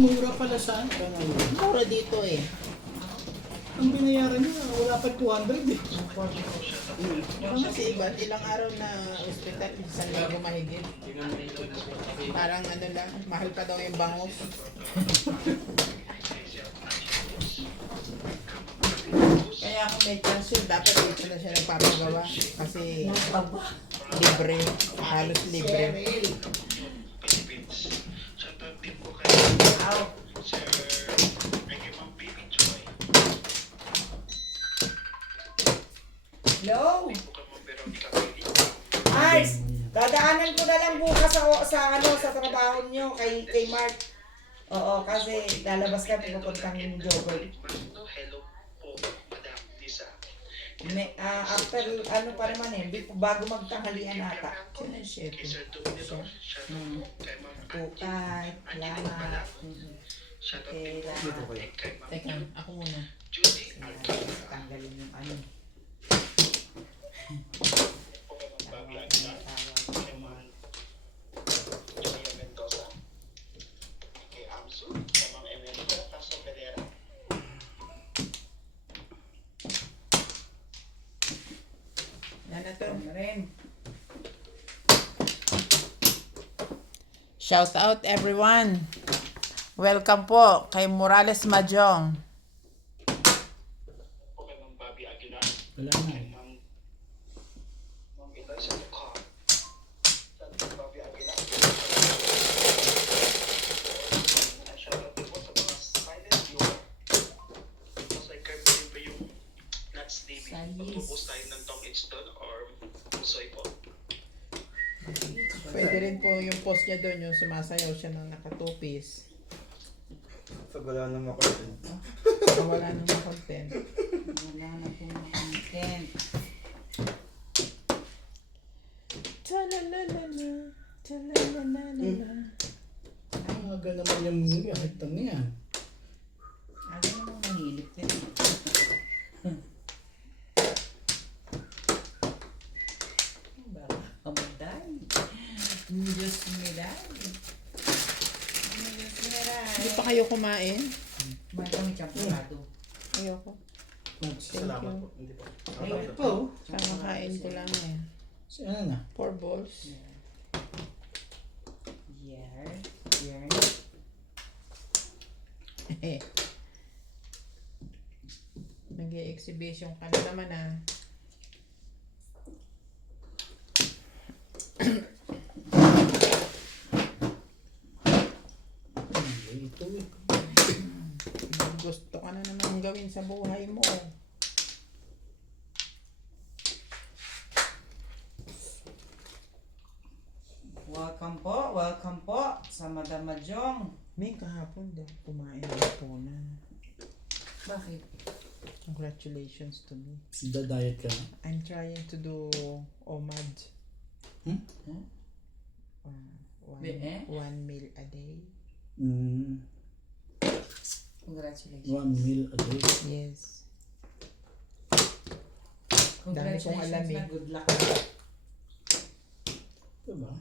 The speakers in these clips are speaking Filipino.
mura pala saan? Mura dito eh. Ang binayaran niya, wala pa 200 eh. Mga kasi iba, ilang araw na ospital, isang linggo mahigit. Parang ano lang, mahal pa daw yung bangus. Kaya kung may chance yun, dapat dito na siya nagpapagawa. Kasi libre, halos libre. Hello? Ars, dadaanan ko na lang bukas sa trabaho nyo kay Mark. Oo, kasi lalabas kami pupuntang jogger. After ano pa naman eh, bago magtanghalian ata. Sino yung chef? Putay, salamat. Okay, Dito kayo. Teka, ako muna. tanggalin yung ano. Yan na to. Rin. Shout out everyone. Welcome po kay Morales Majong. Wala na eh. Pwede rin po yung post niya doon, yung sumasayaw siya ng nakatupis. Pag wala nang makontent. Wala nang content. Wala na pong content. Talalalala, talalalala. Aga naman yung hagtang niya. Ano namang nahilip din. Baka kamuday. Diyos miray. Diyos miray. Hindi pa kayo kumain? May kami champurado. Ayoko. Salamat po. Hindi po. Ayun po. Kamakain ko lang eh. Si ano na? 4 balls. Yarn. Yarn. Nag-i-exhibition ka na naman ah. Ito eh. Gusto ka na naman gawin sa buhay mo. Welcome po sa Madam Majong. May kahapon daw kumain ng tuna. Bakit? Congratulations to me. The diet ka na? I'm trying to do OMAD. Hmm? One meal a day. Congratulations. 1 meal a day. Yes. Dami kong Congratulations alam eh. na good luck. Diba?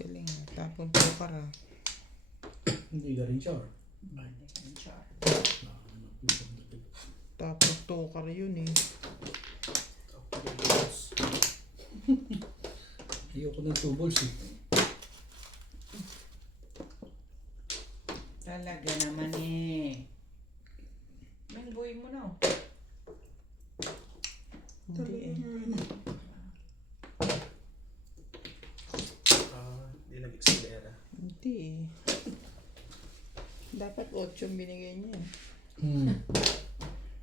Galing ah. Tapon po para. Hindi ka rin sure. Tapos tokar yun eh. Ayoko ng 2 balls eh. Talaga naman eh. Mengboy mo na. Hindi eh. Hindi nag-explera. Hindi eh. Dapat 8 binigay niya.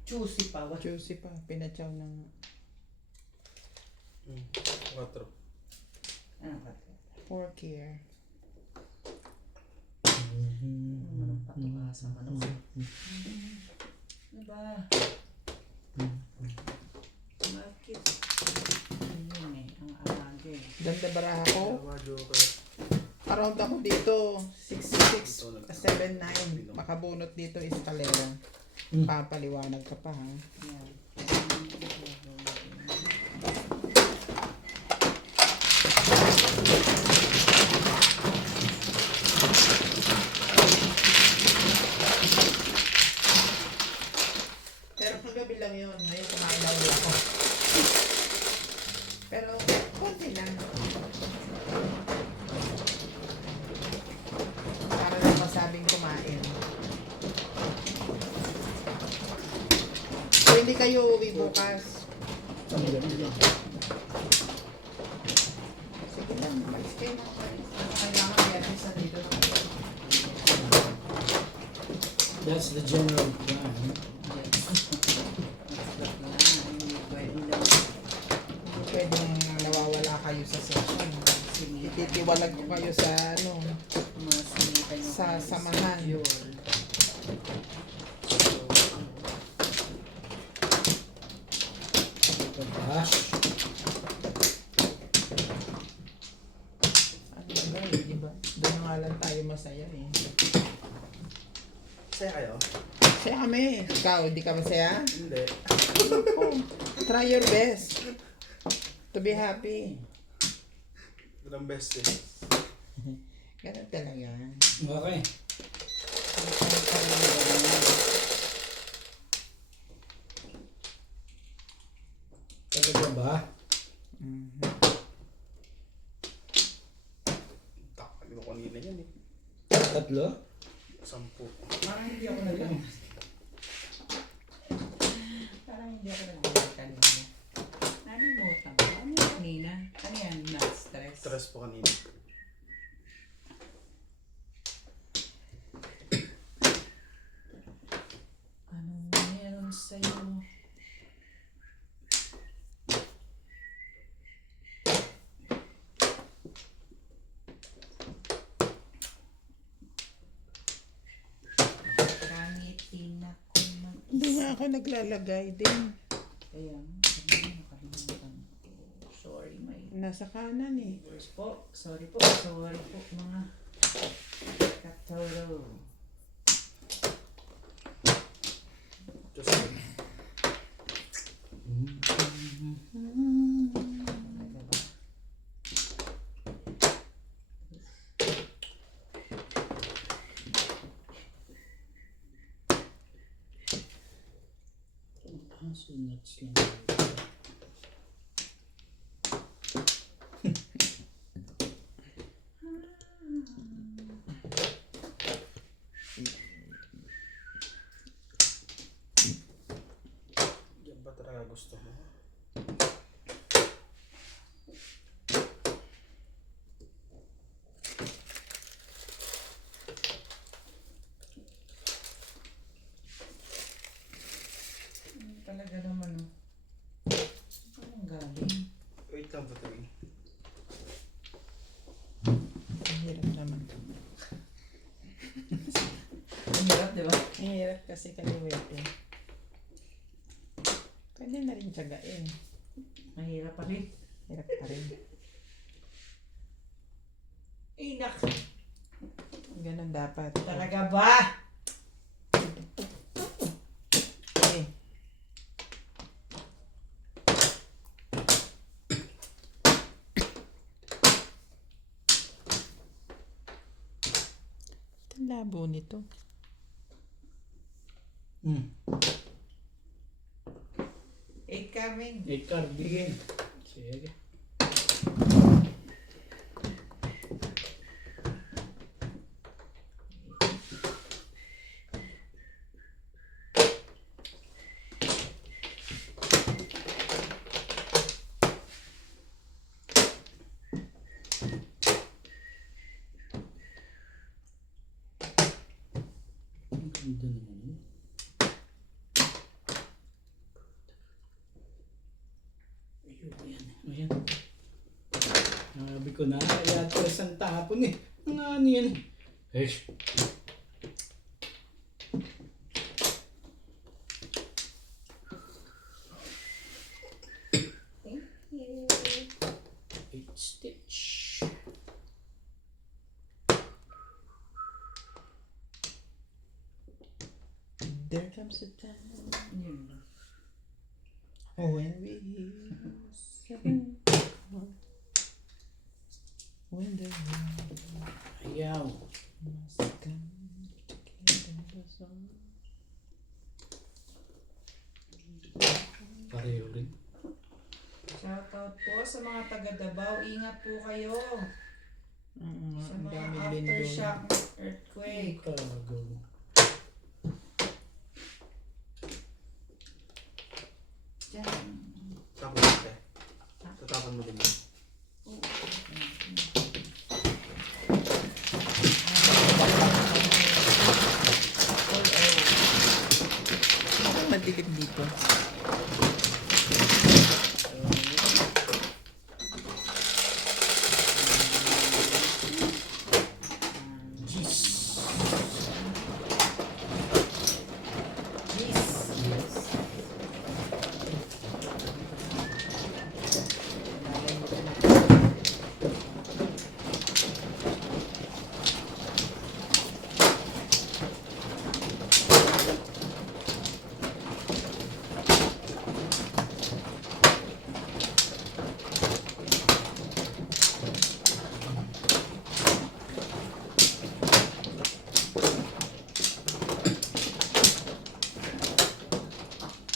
Juicy pa. Juicy pa. Pinachaw ng 4. Ano ba? pork here. Manong patuka sa manok. Ano ba? Bakit? Ayun eh. Ang alaga eh. Ganda baraha ko. Joker. Around ako dito. 66, 79. Makabunot dito is kalera. Papaliwanag ka pa ha. Yan. kayo uuwi bukas? Kami ganun. Sige lang, malis kayo mga kayo. Kailangan meron sa dito. That's the general plan. Pwedeng nawawala kayo sa session. Ititiwalag ko kayo sa sa samahan. Gosh. Ano ba eh, di ba? Doon nga lang tayo masaya eh. Saya kayo? Masaya kami. Ikaw, di ka masaya? Hindi. Oh, try your best to be happy. Walang best eh. Ganun talaga. Okay. Talaga ba? Takal ko kanina yan eh. Tatlo? 10. Parang hindi ako nag-ano. Parang hindi ako nag-ano kanina. Nalimutan ko. Ano yung kanina? Ano yan? Na-stress? Stress po kanina. Anong meron sa'yo? Gamitin ako mag- Hindi nga ako naglalagay din. Kaya, kanina nakalimutan ko. Sorry, may... Nasa kanan eh. Sorry po, mga katoro. Just Kaso nuts lang. yan ba talaga gusto mo? Talaga naman, oh. Anong galing? Wait lang ba ito eh? Ang hirap naman. Ang hirap, di ba? Ang hirap kasi kaliwitin. Pwede na rin tiyagain. Mahirap pa rin. Hirap pa rin. Inak. Ganun dapat. Talaga ba? Eh. Ang labo nito. Eight coming. 8 card bigay. Sige. Ang ganda naman yun. Ayun, ayan. Ayan. Sabi ko na, kaya ito isang tapon eh. Ang ano yan eh. Eh. Thank you. 8 stitch. There comes a time Yun. when we seven. When the world Ayaw. must come together. Pareho rin. Shoutout po sa mga taga Davao. Ingat po kayo sa Ang mga daming lindol. aftershock earthquake. Kagaw. Tatapon mo din. Ang madilim dito. Jeez.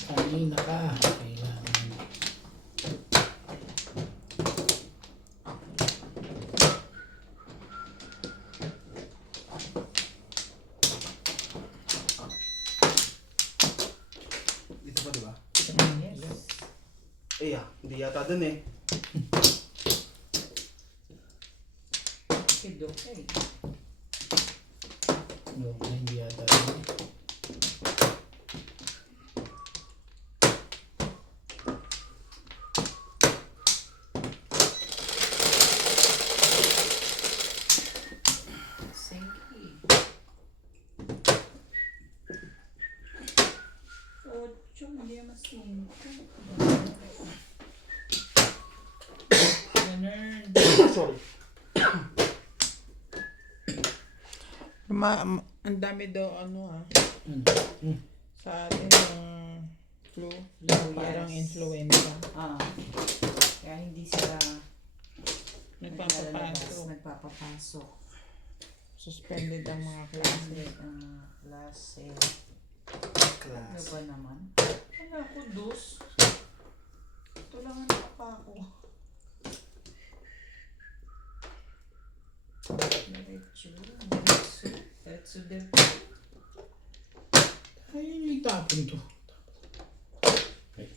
Kanina ka. Kailangan. Dito pa, di ba? Yes. Eh, hindi yata dun eh. Okay, okay. No, hindi yata. Sige. Ocho, hindi naman cinco. Ganun. Sorry. Ang dami daw ano Ano? sa atin ng flu. Parang yes. influenza. Kaya hindi sila Nagpapapasok. nagpapapasok. Suspended ang mga klase. Klase. Ano Class. ba naman? Wala ko, dos. Ito lang ang nakapa ko. Diretso, Ay, itapon to. Ay.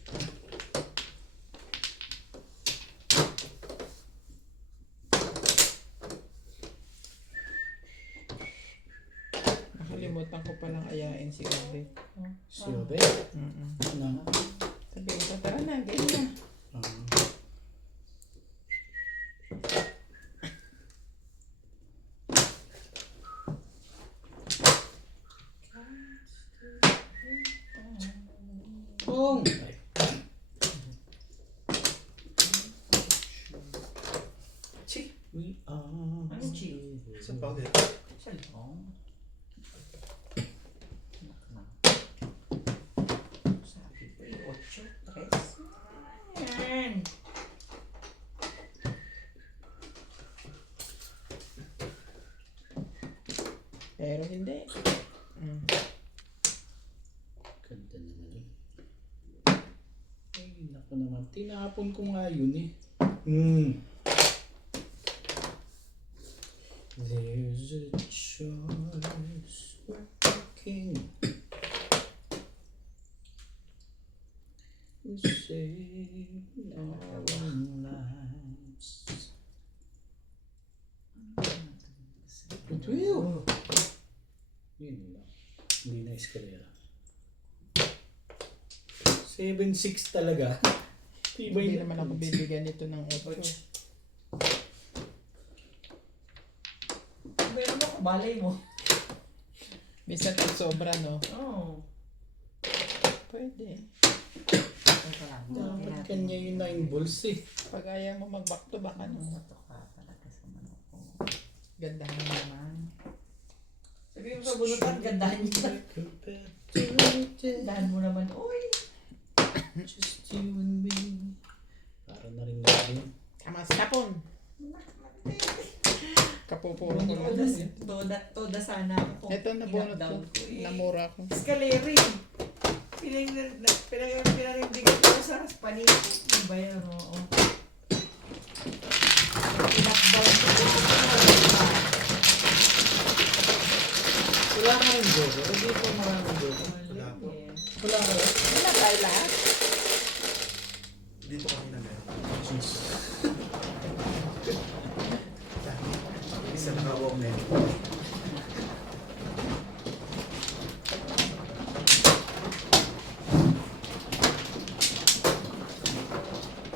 Nakalimutan ko palang ayain si Obe. Si Obe? Ano? Sabi ko, tara na, ganyan na. Pong! Ay. Chi. We are. Ano, Chi? Isa pa ulit. Cellphone. Anak na. Sabi ko eh, 8, 3. Yan. Pero hindi. Ganda naman eh. Ay, naku naman. Tinapon ko nga yun eh. There's a choice we're making. We save our own lives. Ito yun. Yun lang. Hindi na eskalera. 7-6 talaga. Hindi naman ako bibigyan nito ng 8. Meron ako balay mo. Minsan pag sobra, no? Oo. Pwede. Ito lang. Dapat kanya yung 9 balls eh. Pag ayaw mo mag-back to back, ano? Ito ka talaga sa manok ko. Ganda mo naman. Sabi mo sa bunutan, gandahan niya. Gandahan mo naman. Uy! Just you and me. Para na rin natin. Tama sa tapon. Kapupuro ko lang. Toda sana ako. Ito, nabunot ko. Namura ko. Escalering. Pinarindigan ko sa Spanish. Diba yun? Oo. Pinakdown ko. Wala ka rin joke. Hindi po maraming joke. Wala po. Wala ka rin. Wala tayo lahat. Dito kanina meron. Jeez. buhok na yun.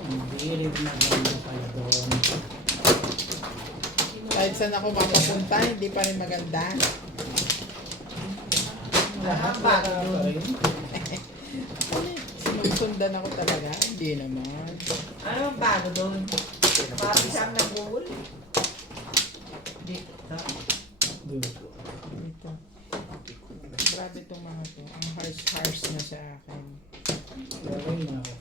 Hindi rin maganda pala doon. Kahit saan ako mapapunta, hindi pa rin maganda. Lahat bago wala doon. pa rin. Sinusundan ako talaga. Hindi naman. Ano ang bago doon? Parang siyang nag-goal. Dito. Doon. Ito. Grabe itong mga to. Ang harsh na sa akin. Gawin na ako.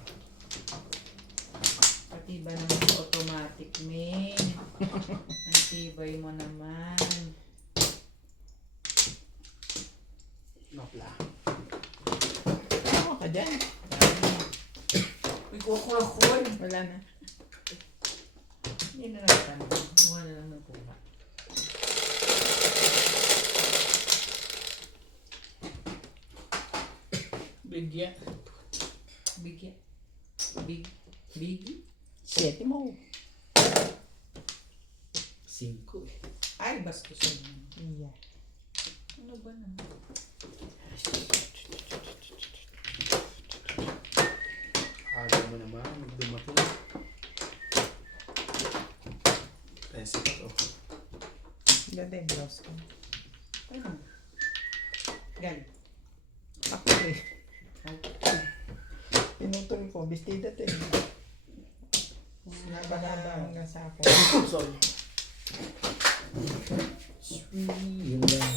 Pati ba ng automatic, May? Ang tibay mo naman. Nopla. Ako ka dyan. May kukulakul. Wala na. Hindi na naman. Wala na nagkuha. Bigyan. Bigyan. Big. Siyete mo. 5 eh. Ay, bastos yun. Yeah. Ano ba na? Aga mo naman. Dumating. Pesa pa to. Ganda yung blouse ko. Ano? Gal. Ako eh. Pinutol ko. Bestida to eh. Haba-haba hanggang sa ako. Sorry. Yun lang.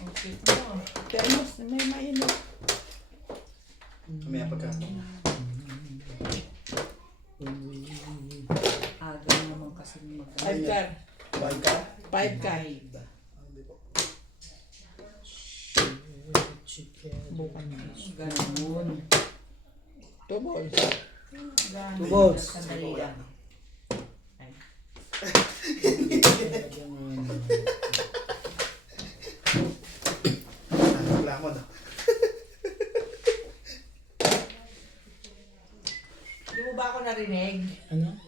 Ang cute mo. Termos, may mainit. Mamaya pagka. Aga naman kasi mag- 5 car. Bag ka? 5 car. Hindi po. Chicken. Bukan na. Ganun. 2 balls. Ganun. Tubos. Sandali lang. Wala ako na. Di mo ba ako narinig? Ano?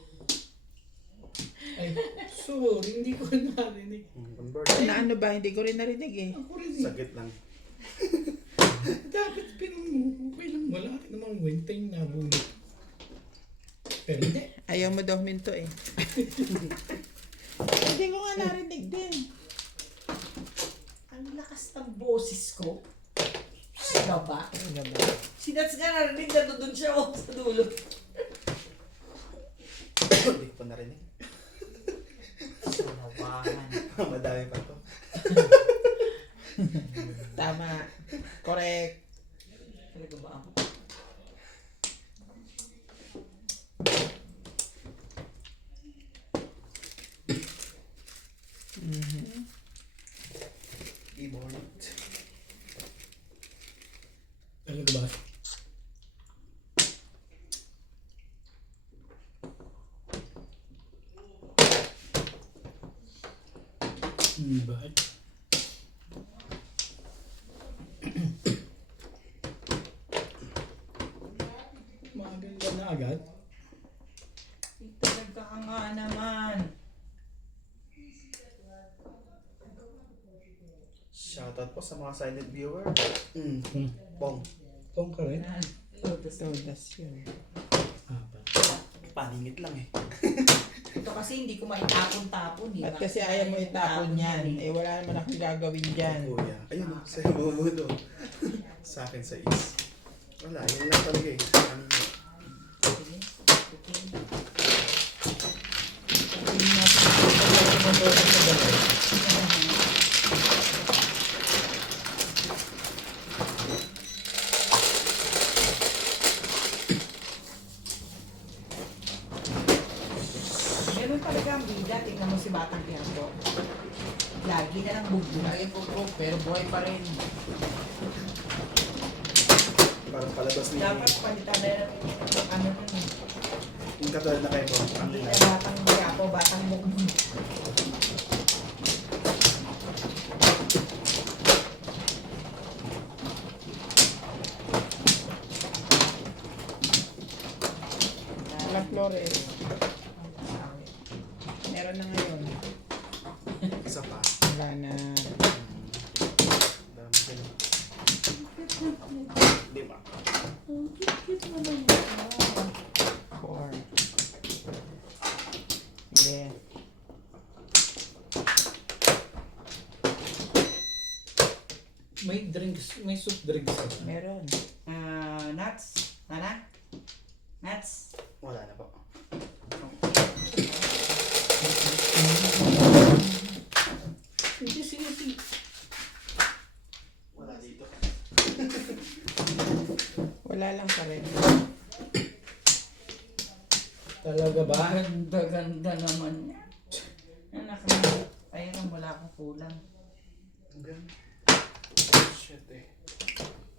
Ay, sorry, hindi ko narinig. Convert. Na ano ba? Hindi ko rin narinig eh. Ako rin eh. Sagit lang. Dapat pinang okay lang. Wala rin namang wentay na bunot. Pero hindi. Ayaw mo daw minto eh. Hindi ko nga narinig din. Ang lakas ng boses ko. Siya ba? Ano ba? Si Nats nga narinig na doon siya sa dulo. Hindi ko pa narinig. Sinawahan. Madami pa to. Tama. Correct. Talaga ba ako? Keyboard. Talaga ba? Bakit? Maganda na agad? Talaga ka nga naman. Shoutout po sa mga silent viewer. Bong. Pong ka rin? Yan. Todas yun. Apat. Paningit lang eh. Ito kasi hindi ko maitapon-tapon eh. At kasi ayaw mo itapon yan. Eh wala naman akong gagawin dyan. Kuya. Ayun o. Sa bumulo. Sa akin sa is. Wala. Yun lang talaga eh. Paningit. Hindi natin ito sa dalawa. Ganun talaga ang bida. Tingnan mo si Batang Quiapo. Lagi na lang bugbog. Lagi po, pero buhay pa rin. Parang palabas ni... Dapat palitan na lang yung ano nun eh. Yung katulad na kayo po. Hindi na Batang Quiapo, Batang Bugbog. La Flores. Meron na ngayon. Isa pa. Wala na. Dami ka na. Lima. Ang cute mo naman. 4. Hindi. May drinks, may soup drinks ako. Meron. Nuts? Nana? Nuts? Wala na po. Hindi, sige, sige. Wala dito. Wala lang pa rin. Talaga ba? Ganda naman niya. Anak na. Ayun, wala akong kulang. Hanggang. Shit eh.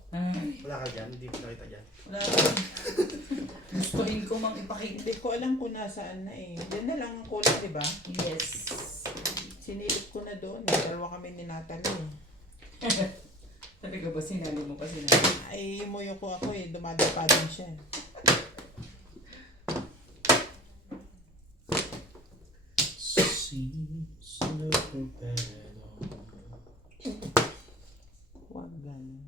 Ay, Wala ka dyan, hindi ko nakita dyan. wala akong. Gustuhin ko mang ipakita. Hindi ko alam kung nasaan na eh. Diyan na lang ang kulang, di ba? Yes. Sinilip ko na doon. Dalawa kami ni Natalie. Sabi ko ba sinali mo pa sinali? Ay, imuyo ko ako eh. Dumadapa din siya. Huwag ganun.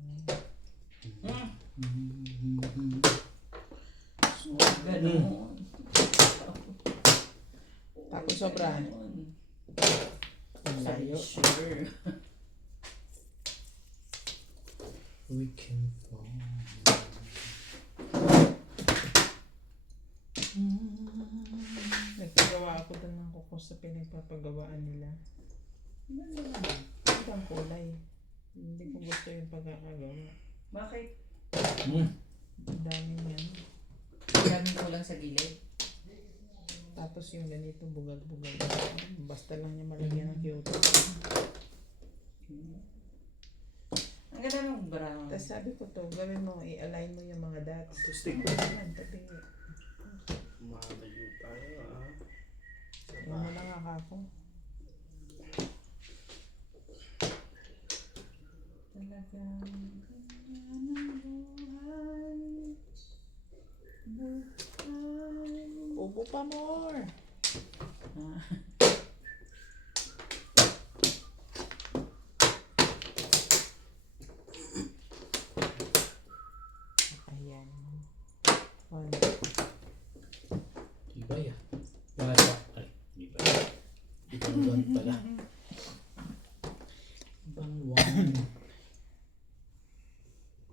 Ganun. Tapos sobra. Layo. Sure. We can fall. Nagpagawa ako doon ng kuko sa pinagpapagawaan nila. Ibang kulay. Hindi ko gusto yung pagkakagawa. Bakit? Ang dami niyan. Gamit ko lang sa gilid. Tapos yung ganito bugag-bugag. Basta lang niya malagyan ng cute. Ang ganda ng brown. Tapos sabi ko to, gawin mo, i-align mo yung mga dots. Ito stick. Ayan, tabi. Malayo tayo ah. Isa Yan pa. mo lang ako. Talagang ganda ng buhay. Buhay. Ubo pa more. Ah. Ayan. One. Iba ya. Bata. Ay, iba. Ibang one pala. Ibang one.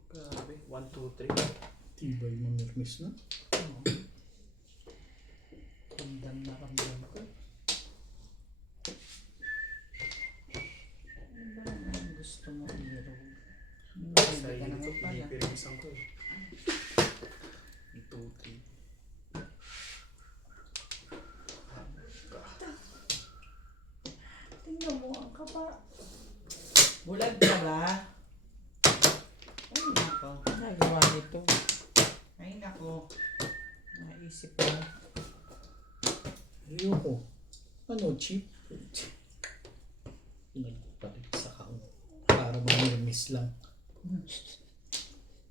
Grabe. 1, 2, 3. Tibay mamirmis na. Ramdam na ramdam ko. Ano ba naman gusto mo i-roll? Sa Hindi ka iyo naman ko, pala. pinipirisan ko. 1, 2, 3. Tingnan mo ang kapa. Bulag ka ba? Ay, nako. Nagawa nito. Ay, nako. Naisip ko. Ayoko. Ano, cheap? Pinagpalit sa kahon. Para mamirmis lang.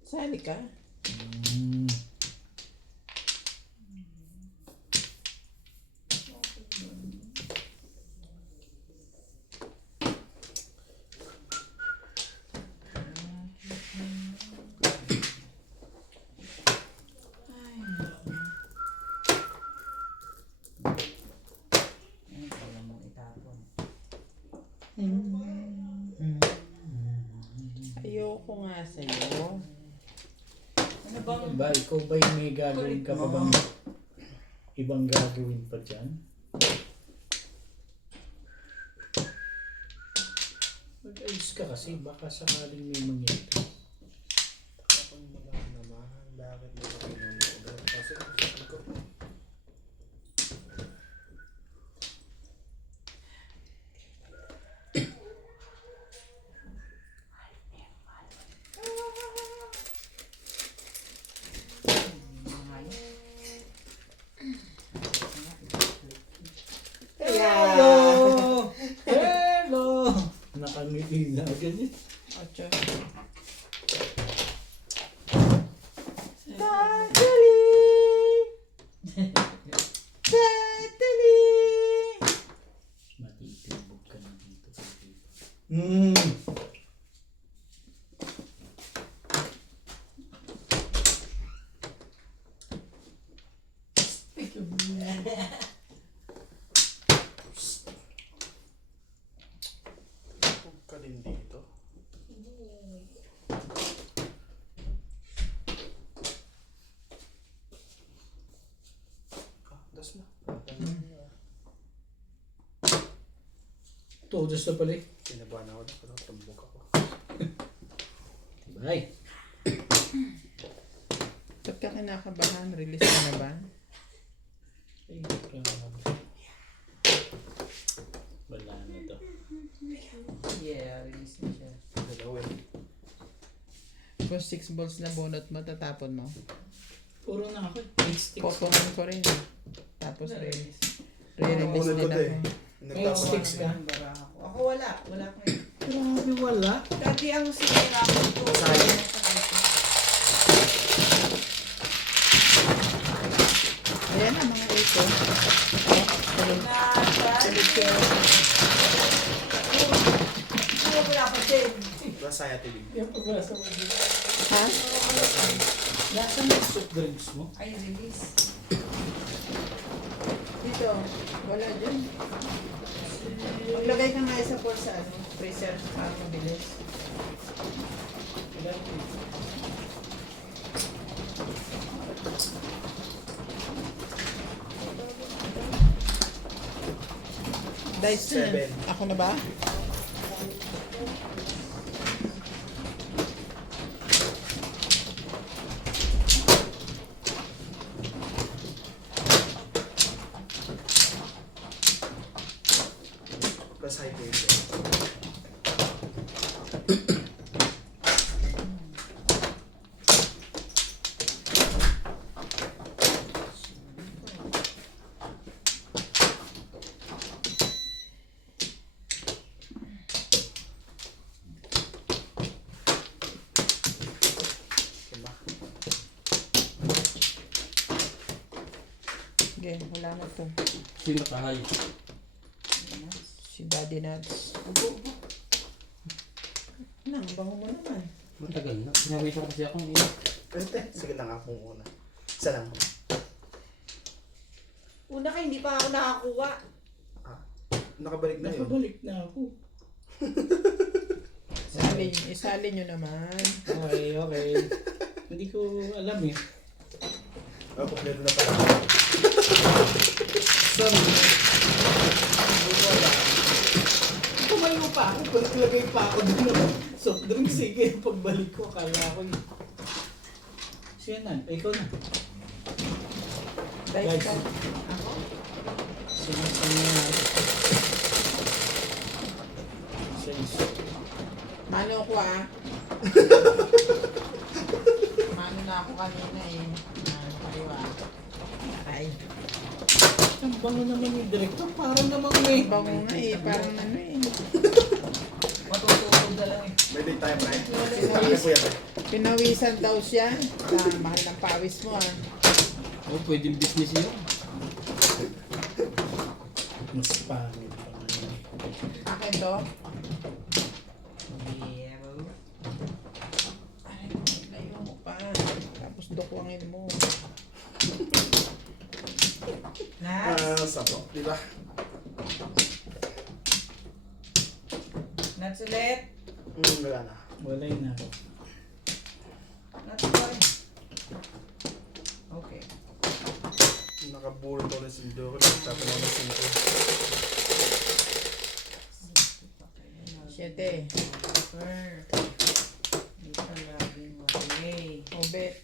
Sali ka? Mm. Ano pala mo itapon? Ayoko nga sa'yo. Ano bang Ba, ikaw ba yung may gagawin ka pa Kulit mo. bang ibang gagawin pa dyan? Mag-ayos ka kasi baka sakaling may mangyari. Kapag wala naman, bakit mo pa pinunood? Kasi sabi ko, Hello! Hello! Nakangiti na agad eh. 8. Natalie! Natalie! Huwag ka din dito. Das na. Todos na pala eh. Kinabahan ako na, pero tumbok ako. Bye. Ba't ka kinakabahan? Release ka na ba? Ay, grabe. Wala na to. Yeah, release na siya. Dalawa eh. Kung 6 balls na bunot mo, tatapon mo. Puro na ako. 8 sticks. Popongan ko rin. Tapos Release. re-release Bunot ko din to eh. ako. Nagtapon sticks ako. ka? Bara ako. Ako wala. Wala ko yun. Grabe, wala. Dati ang sinirapan ko. Sayang. Ayan na mga ito. Salit ko. Ano wala pa din? Masaya tilig. Yung pagbasa mo dito. Ha? Nasaan yung soft drinks mo? Ay, release. Dito. Wala dyan. Maglagay ka nga isa po sa ano, freezer para mabilis. Dice 7. Ako na ba? Basahin ko ito. Diba? Okay, wala na to. Sino kahay? Si Daddy Nuts. Nang, bango mo naman. Matagal na. Sinabi ko kasi akong ina. Pwede. Sige lang ako muna. Isa lang. Una ka, hindi pa ako nakakuha. Nakabalik na yun. Nakabalik na ako. Isalin nyo naman. Okay, okay. Hindi ko alam eh. Kompleto na pala. Sorry. Tumayo pa ako. Pagkalagay pa ako doon. Soft drinks sige. Pagbalik ko, akala ko yun. Siya na. Ikaw na. Dice ka. Ako? Sinasama na. Size. Mano ko ah. Mano na ako kanina eh. Mano kayo ah. Ay. Ang bango naman yung director. Parang namang may... Bango nga eh. Parang ano eh. Matutulog na lang eh. May day time, right? Pinawis, Kuya ba? pinawisan daw siya. Mahal ng pawis mo ah. Oh, pwedeng business yun. Mas pangit pa ngayon. Akin to. Yeah, bro. Ay, layo mo pa. Tapos dukwangin mo. Nuts. Sabok. Diba? Nuts ulit. Wala na. Wala yun na. Nuts ulit. Okay. Nakabull ko na si Doro. Tapos ako na 5. 7. Super. Dito laging okay. Obet.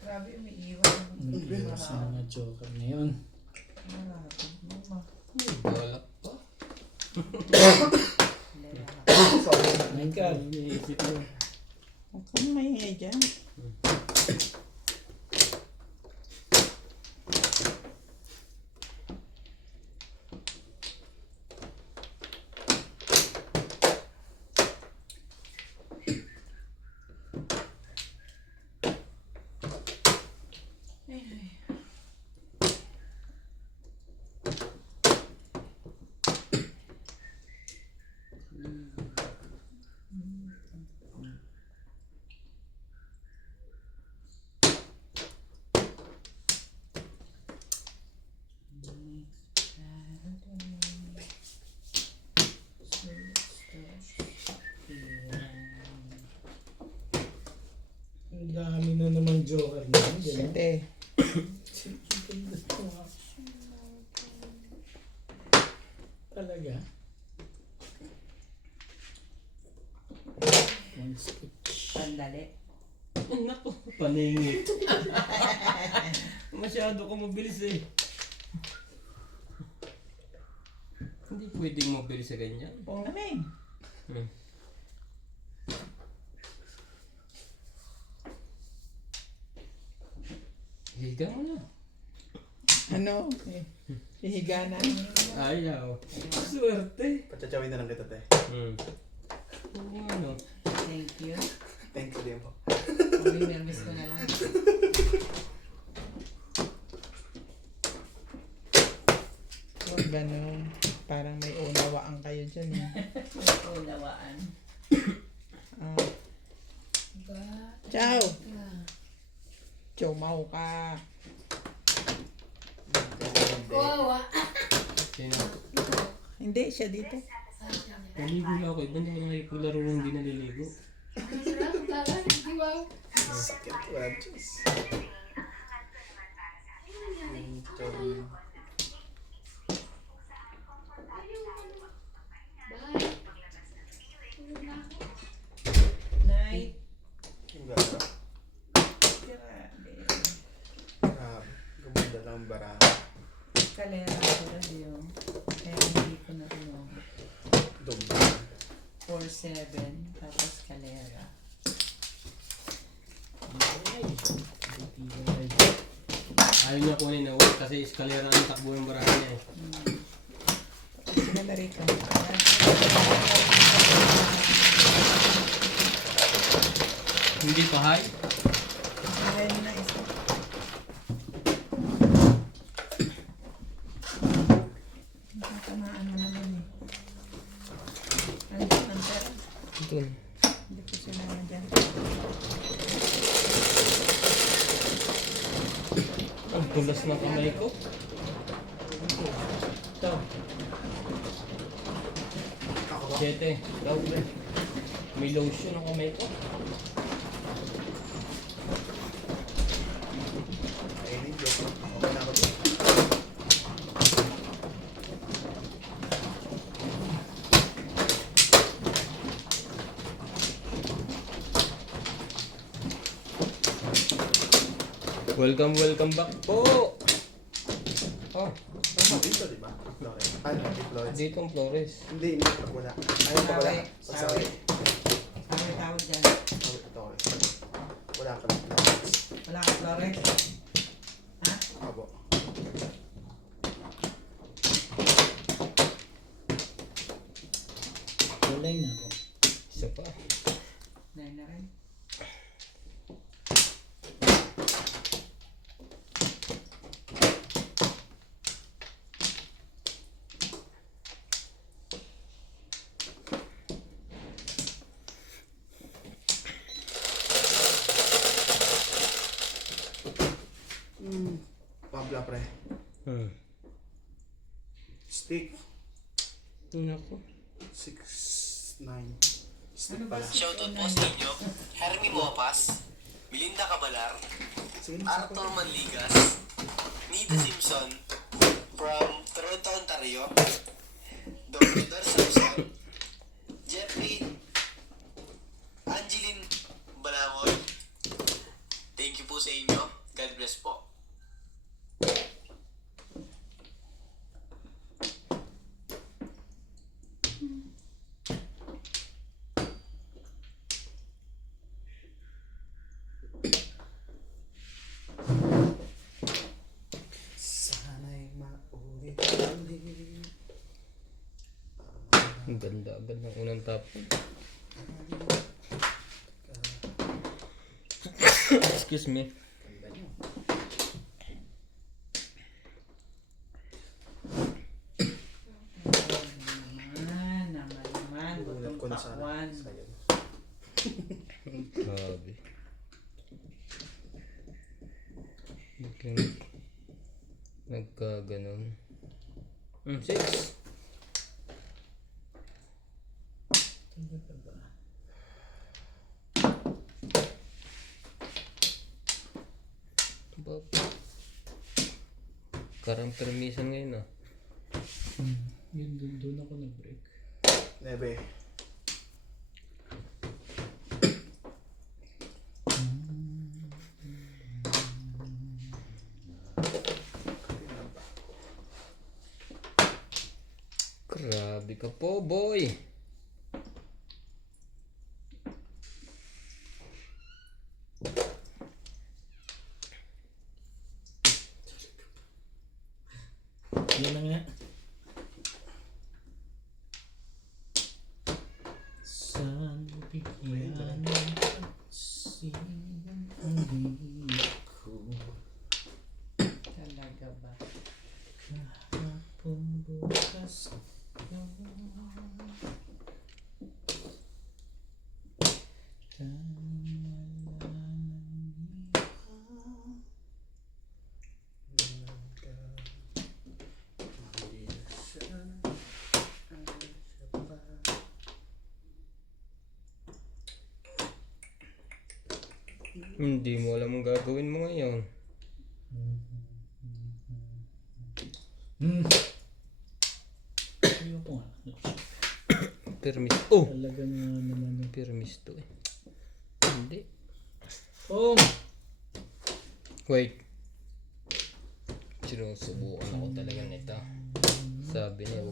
Grabe, may iwan. Nag-iwas na mga joker na yun. Marami. Mama. Wala pa. My God. Iniisip mo. Huwag kang maingay dyan. Pwede. Talaga? One stitch. Sandali. Naku, paningit. Masyado ka mabilis eh. Hindi pwedeng mabilis sa ganyan. Oo naman. Hmm. Higa mo na. Ano? Hihiga na. Ayaw. Swerte. Patsachawin na lang kita, te. Oo, ano. Thank you. Thank you din po. Ang nervous ko na lang. Huwag ganun. Parang may unawaan kayo dyan eh. Unawaan. Ah. Ciao! Chumaw ka. Sino? Hindi, siya dito. Naligo na ako. Ibang naman nakikiglaro ng hindi naliligo. Sakit, wala Diyos. Night. Ang ganda. Grabe. Gumanda lang ang baraha. Kalera ko na yun. Kaya hindi ko na Dumba. 4-7. Tapos kalera. Ayaw niya kunin na wait kasi eskalera ang takbo ng barahan niya eh. Sige na rin ka. Hindi pa high. Kaya mo na isa. Nakatamaan mo naman eh. Andun ang pera. Ito. Hindi ko sinama dyan. Ang tulas ng kamay ko. Ito. 7. Daw pre. May lotion ang kamay ko. Ayun, joke. Okay na ako dito. Welcome back po. Oh, Tama dito, di ba? Flores. Hindi Flores. dito ang Flores. Hindi, wala. Ayun pa wala. Sawi. Sawi tawag dyan. Flores. Wala ka ng Flores. Wala ka Flores. Ha? Abo. Walay na ako. Isa pa. Dahil na rin. Pabla, pre. Stick. Naku. 6, 9. Stick pala. Shoutout po sa inyo, Hermie Mopas, Melinda Cabalar, Sige, Arthur Manligas, Nita Simpson, from Toronto, Ontario, Dr. Samson, Jeffrey, Angeline Balangoy. Thank you po sa inyo. God bless po. Sana'y maulit-ulit. Ang ganda agad ng unang tapon. Excuse me. Naman. Ulat ko na sana. Takwan. Sayang. Grabe. Biglang nagkaganon. 6. Bob. Karang permission ngayon ah. Yun, doon ako nag-break. 9. Grabe ka po, boy. Yan na nga. Saan bigyan pansin ang hilig ko Talaga ba? kahapon bukas ko. Tanging wala nang iba. Hindi mo alam ang gagawin mo ngayon. Ayoko nga. Permis. Oh! Talaga nga naman. Permis to eh. Hindi. Oh! Wait. Sinusubukan ako talaga nito. Sabi niya,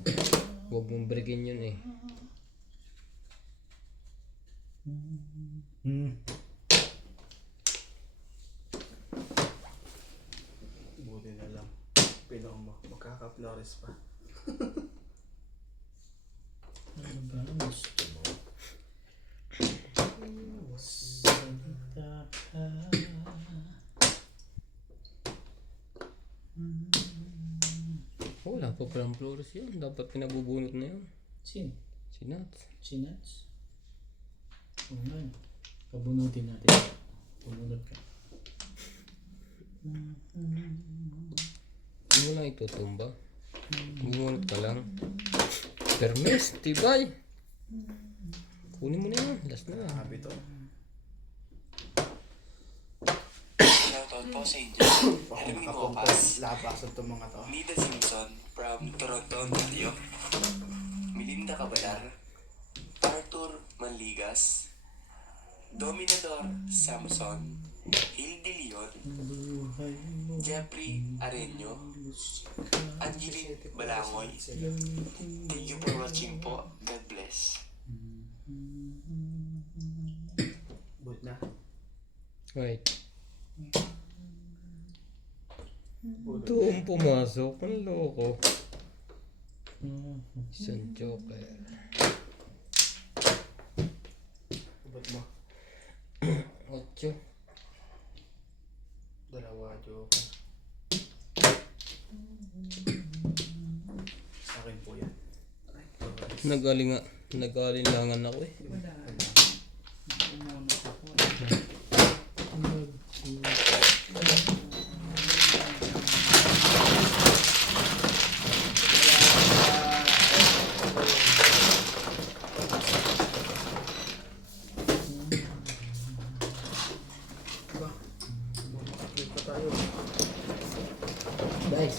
wag mong breakin yun eh. Buti na lang. Pinaw mo. Magkaka-flores pa. Ano ba ang gusto mo? Salita ka. Wala pa palang flores yun. Dapat pinabubunot na yun. Sin? Si Nats. Si Nats? Oo nga. Pabunutin natin. Pumunot ka. Hindi mo lang itutumba. Bumunot ka lang. Permis, tibay. Kunin mo na yan. Last na. Happy to. Shoutout po sa inyo. Jeremy Bocas, Labasan to mga to. Nida Simpson from Toronto, Ontario. Melinda Cabalar, Arthur Manligas, Dominador Samson, Hildy Leon, Buhay mo. Jeffrey Areño, Angeline Balangoy. Thank you for watching po. God bless. Boot na. Wait. Boot. Doon pumasok. Ang loko. Isang joker. Boot mo. 8. Dalawa, joke. Sa akin po yan. Nag-alinlangan ako eh. Wala. Umunot ako. Boot pa tayo. Guys.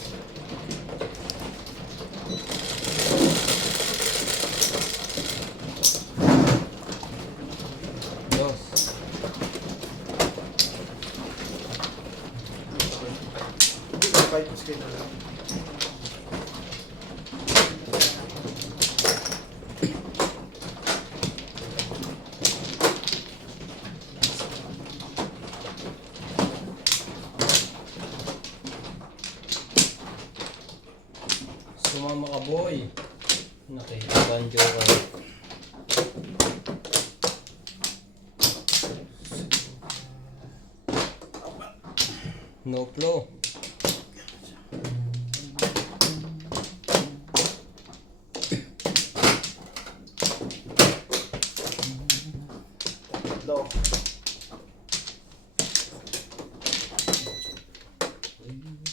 Dos. Five plus kayo na lang. Sumama ka, boy. Nakikibanjo ka. No flow. Low.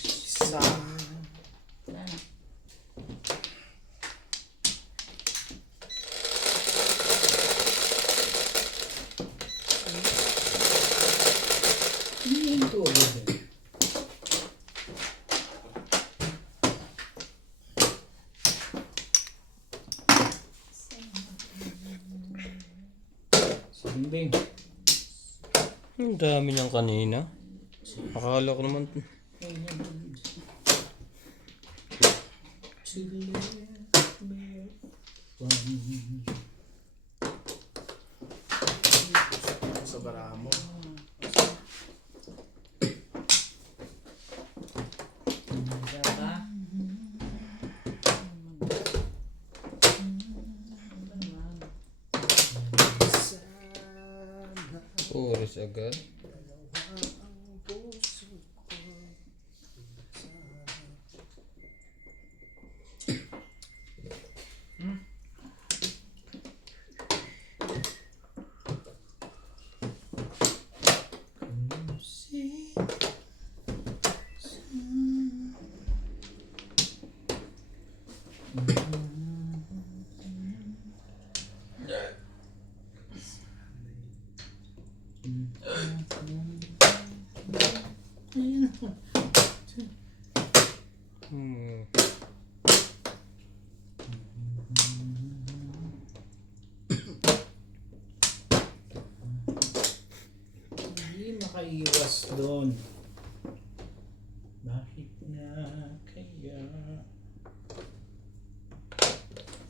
Isa. Hindi ito agad eh. Dami niyang kanina. Akala ko naman. To let me from Sa baraha mo. Diba? Oras agad. Hmm. Hindi makaiwas doon. Bakit nga kaya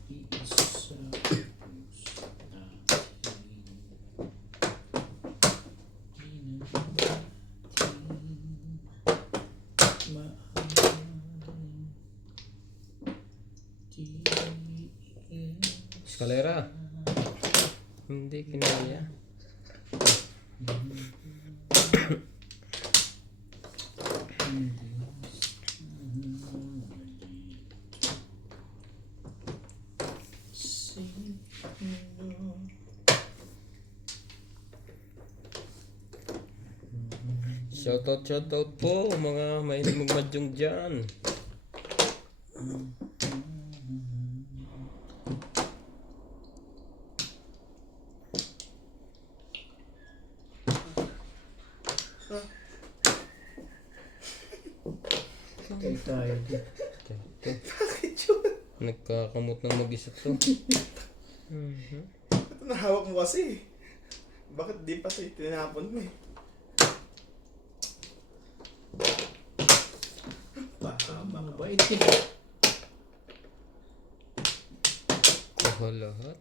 iisa natin Eskalera. Hindi kinaya. Shoutout po mga mahilig magmadyong dyan. Kaya tayo. Bakit yun? Nagkakamot ng mag-isa to. Ito nahawak mo kasi. Bakit di pa sa'yo tinapon mo eh? Mabait eh. Kuha lahat.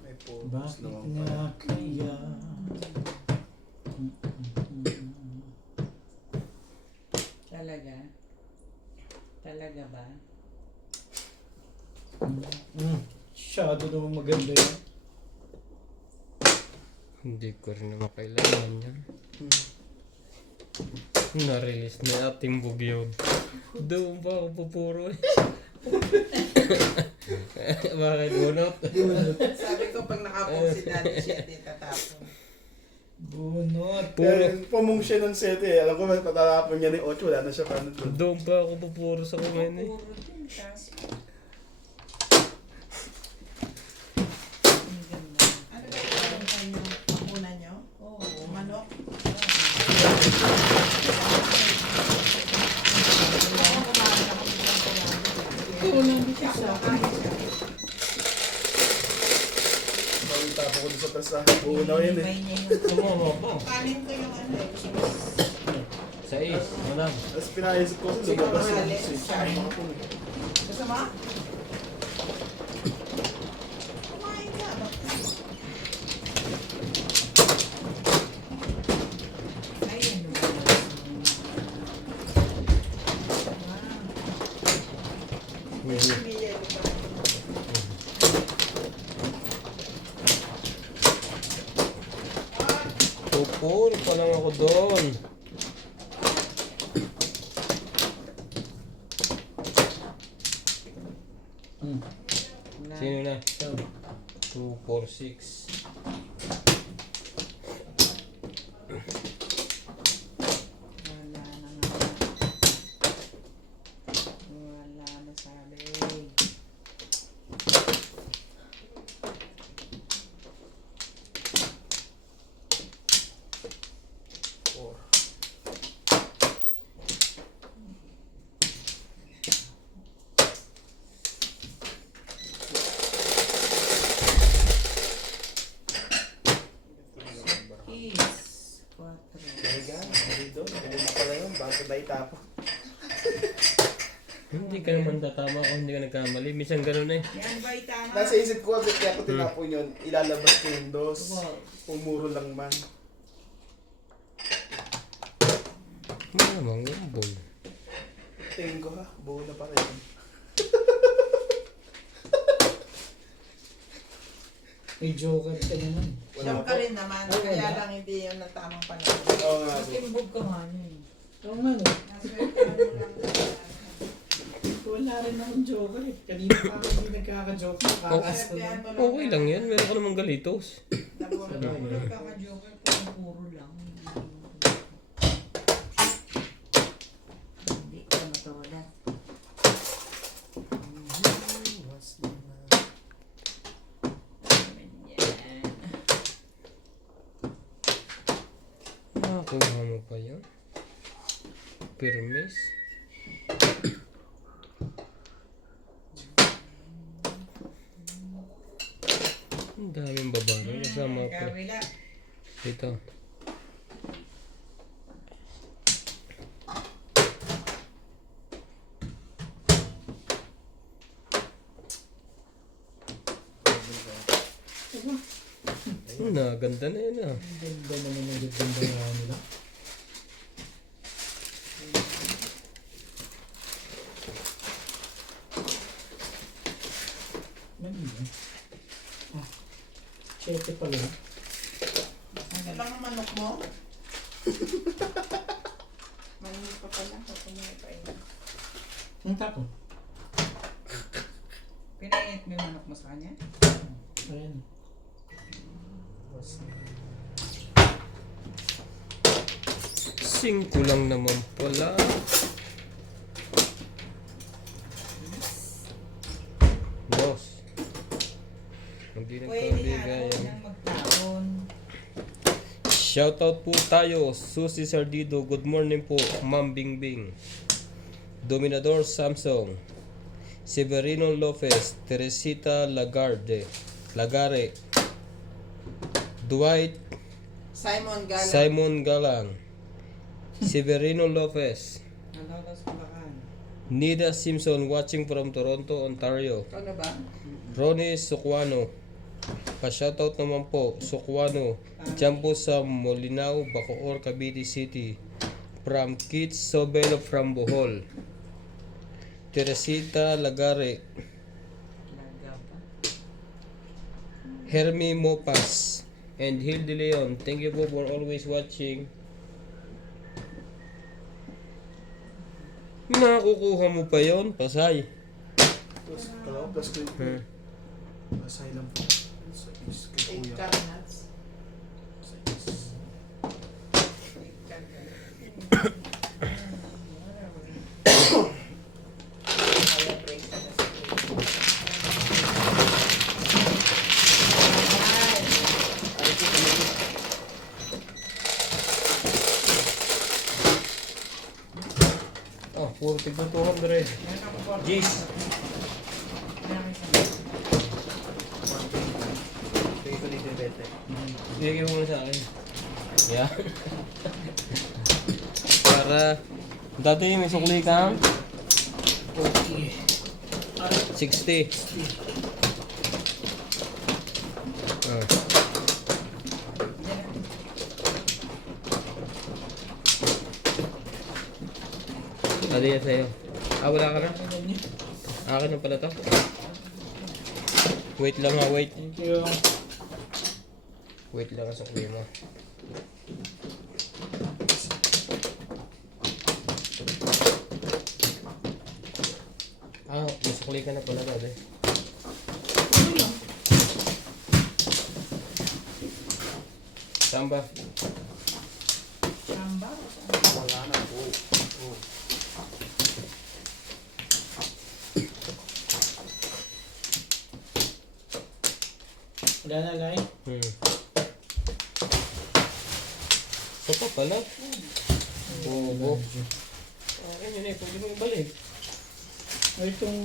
May photos Bakit naman nga pala. kaya Talaga? Talaga ba? Shadow naman maganda yan. Hindi ko rin naman kailangan yan. Na-release na ating bugyo. Doon pa ako pupuro eh. Bakit bunot? Sabi ko pag nakapong si Daddy siya, di tatapon. Bunot. Kaya pumong siya ng 7 eh. Alam ko patatapon niya ni 8. Wala na siya paano doon. Doon pa ako pupuro sa kumain eh. Puro din, tas. Ano ba yung kanyo? Una nyo? Oo. Manok? Ikaw lang dito sa Balita po ko doon sa presa. Uunaw yun eh. May niya yung Sumama pa. Kanin ko yung ano eh. Sa is. Madam. Tapos pinayasip ko kasi Siguro lumabas mali. yung switch. Ay, mga po eh. Gusto mo? Kumain ka. ayun. May yelo pa. Pupuro pa lang ako doon. Sino na? 2, 4, 6. Wala na nga. Wala na sabi. Talaga, hindi doon. Hindi na pala yun. Bago tayo tapo. Hindi ka naman tatama kung hindi ka nagkamali. Minsan ganun eh. Yan ba tama? Nasa isip ko, kaya ako tinapon yun. Ilalabas ko yung dos. Pumuro lang man. Hindi naman gumbol. Tingin ko ha, buo na pa rin. May joker ka naman. Siyam ka rin naman, Ay, kaya wala. lang hindi yun ang tamang panahon. Oo nga. Timbog ka nga niya eh. Oo nga no. Wala rin akong joker eh. Kanina pa ako hindi nagkaka-joker. Nakakas ko na. Swerte mo lang. Okay lang yan. Meron ka namang galitos. Kaka-joker ko puro lang. Hindi ka matawala. Nakakuha mo pa yan. Permis. Ang daming babaro. Kasama ko. Kabila. Ito. Ganda na yun ah. Ganda naman ang ganda na nila. Ganda. Ah, 7 pala. Ano lang ang manok mo? Manok pa pala, kukunin pa yun. Ang tapo. Pinainit mo yung manok mo sa kanya? Ayan. 5 lang naman pala. Boss. Hindi Pwede nga ako nagkabigayan. nang magtapon. Shoutout po tayo, Susie Sardido, good morning po, Ma'am Bingbing. Dominador Samsung, Severino Lopez, Teresita Lagare, Dwight Simon Galang. Simon Galang, Severino Lopez, Nalolos ko bakan. Nida Simpson watching from Toronto, Ontario, Ikaw na ba? Ronnie Sukwano, pa-shoutout naman po, Sukwano, dyan po sa Molinao, Bacoor, Cavite City. From Kit Sobelo from Bohol. Teresita Lagare, Hermie Mopas, and Hilde Leon. Thank you po for always watching. Nakukuha mo pa yon, Pasay. Plus, plus ko Hmm. Masay lang po. Sa is kay 8 kuya. cabinets. Sa is. 8 cabinets. Kaya break ka na sa Oh, puro tignan 200. Jeez. Bigay ko dito yung bete. Bigay mo muna sa akin. Yeah. Para dati may sukli ka. Okay. 60. Ah. Ano yan sa'yo? Ah, wala ka na? Akin na pala to. Wait lang ha, wait. Thank you. Wait lang sa sukli mo. Ah, may sukli ka na pala dati. Saan ba? Chamba? Wala na po. Oh. Wala na, Lai. Ito pa pala. Oo. Okay, yun eh. Pwede mo ibalik. Ay, itong...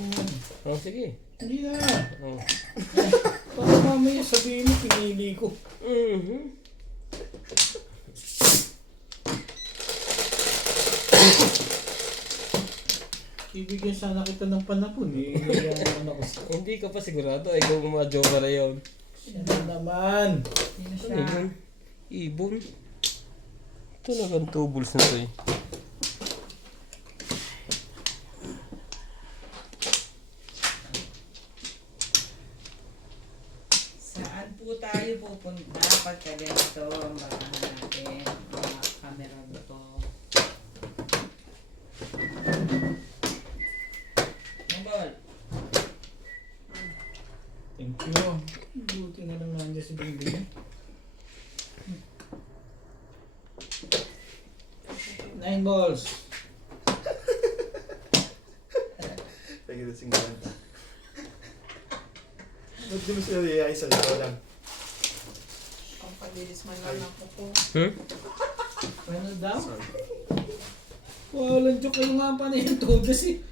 Oh, sige. Hindi na. Oh. Baka mamaya sabihin mo, pinili ko. Ibigyan sana kita ng panapon eh. Nagyayaman ako sa... Hindi ka pa sigurado. Ikaw mga jowa na yun. Siya na naman. Sino Ano siya? yun? Ibon. Talagang tubos na to eh. Saan po tayo pupunta pagka ganito ang bakahan natin? Mga camera na to. Mabal. Thank you. Buti na lang nandiyan si Bingbing. 9 balls. Lagi na 50. Ba't di mo sila iyay sa laro lang? Ang palilis man lang ako po. Ano daw? Sorry. Walang joke kayo nga pa na yung todas eh.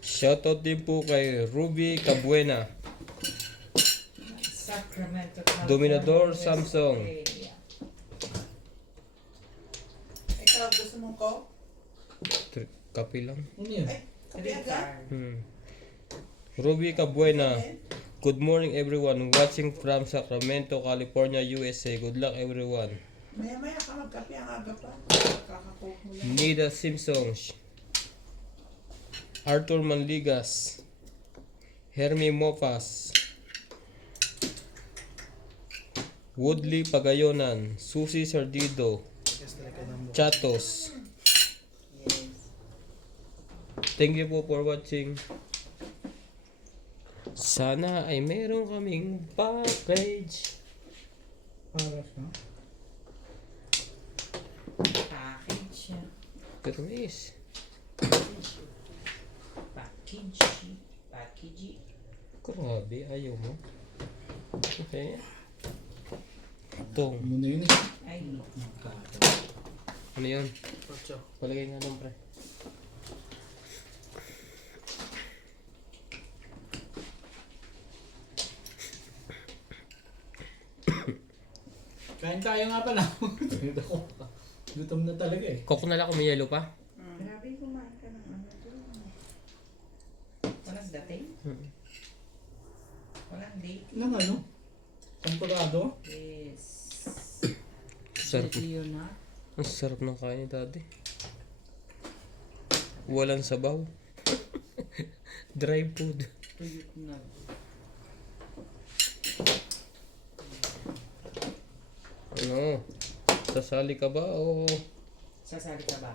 Shoutout din po kay Ruby Cabuena. Sacramento, California, Dominador USA. Samsung. Ikaw, gusto mong ko? Kape lang. Ano yun? Ay, kape agad? Ruby Cabuena. Good morning everyone watching from Sacramento, California, USA. Good luck everyone. Maya-maya ka magkape ang aga pa. Kakakook mo lang. Nida Simpson. Arthur Manligas. Hermie Mopas. Woodley Pagayonan. Susie Sardido. Yes, talaga ng mukha. Chatos. Thank you po for watching. Sana ay meron kaming package. Para sa... Package. Permis. Package. Package. Grabe, ayaw mo. Okay. Ito. Muna yun eh. Ay, Ano yun? Ocho. Palagay nga doon, pre. Kain tayo nga pala. Gutom na talaga eh. Coke na lang kung may yellow pa. grabe kumain ka ng ano to. Walang dating? Walang date? Nang ano? Tempurado? Yes. Sarap. Video na. Ang sarap ng kain ni daddy. Walang sabaw. Dry food. Tuyot na. Ano? Sasali ka ba o Sasali ka ba?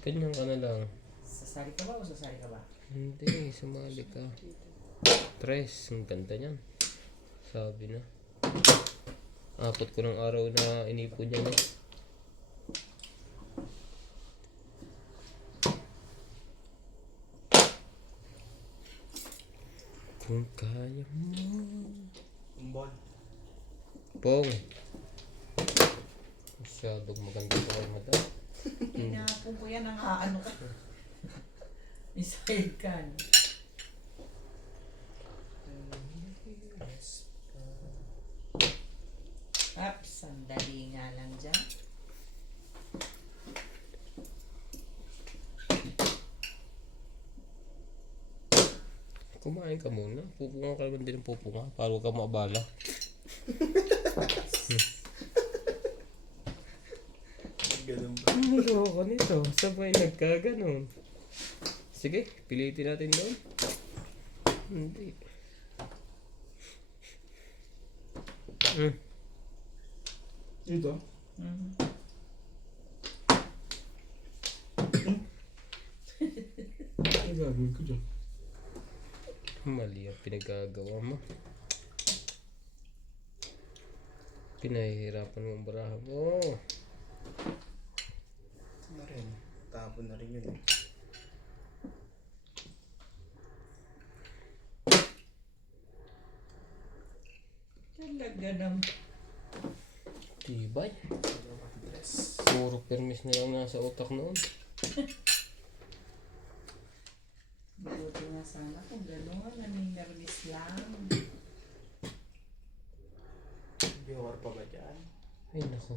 ganyan ka na lang? Sasali ka ba o sasali ka ba? Hindi, sumali ka. Tres, ang ganda niyan. Sabi na. Apat ko ng araw na inipon niya na. Kung kaya mo. Umbol. Pong. Masyadong maganda pa kayo madam. Hinapon ko yan ang aano ka. Isahid ka. No? Sandali nga lang dyan. Kumain ka muna. Pupunga ka naman din ng pupunga para huwag ka maabala. Ganun ba? Ano ka nito? Sabay nagkaganon. Sige, pilitin natin doon. Hindi. Ito? Ay, gagawin ko dyan. Mali ang pinagagawa mo. Pinahihirapan mo ang baraha mo. Na rin. Tapon na rin yun eh. Talaga naman. Tibay. Dress. Puro permis na lang nasa utak noon. Buti nga sana kung gano'n, naninervis lang. Bihor pa ba dyan? Ay nako.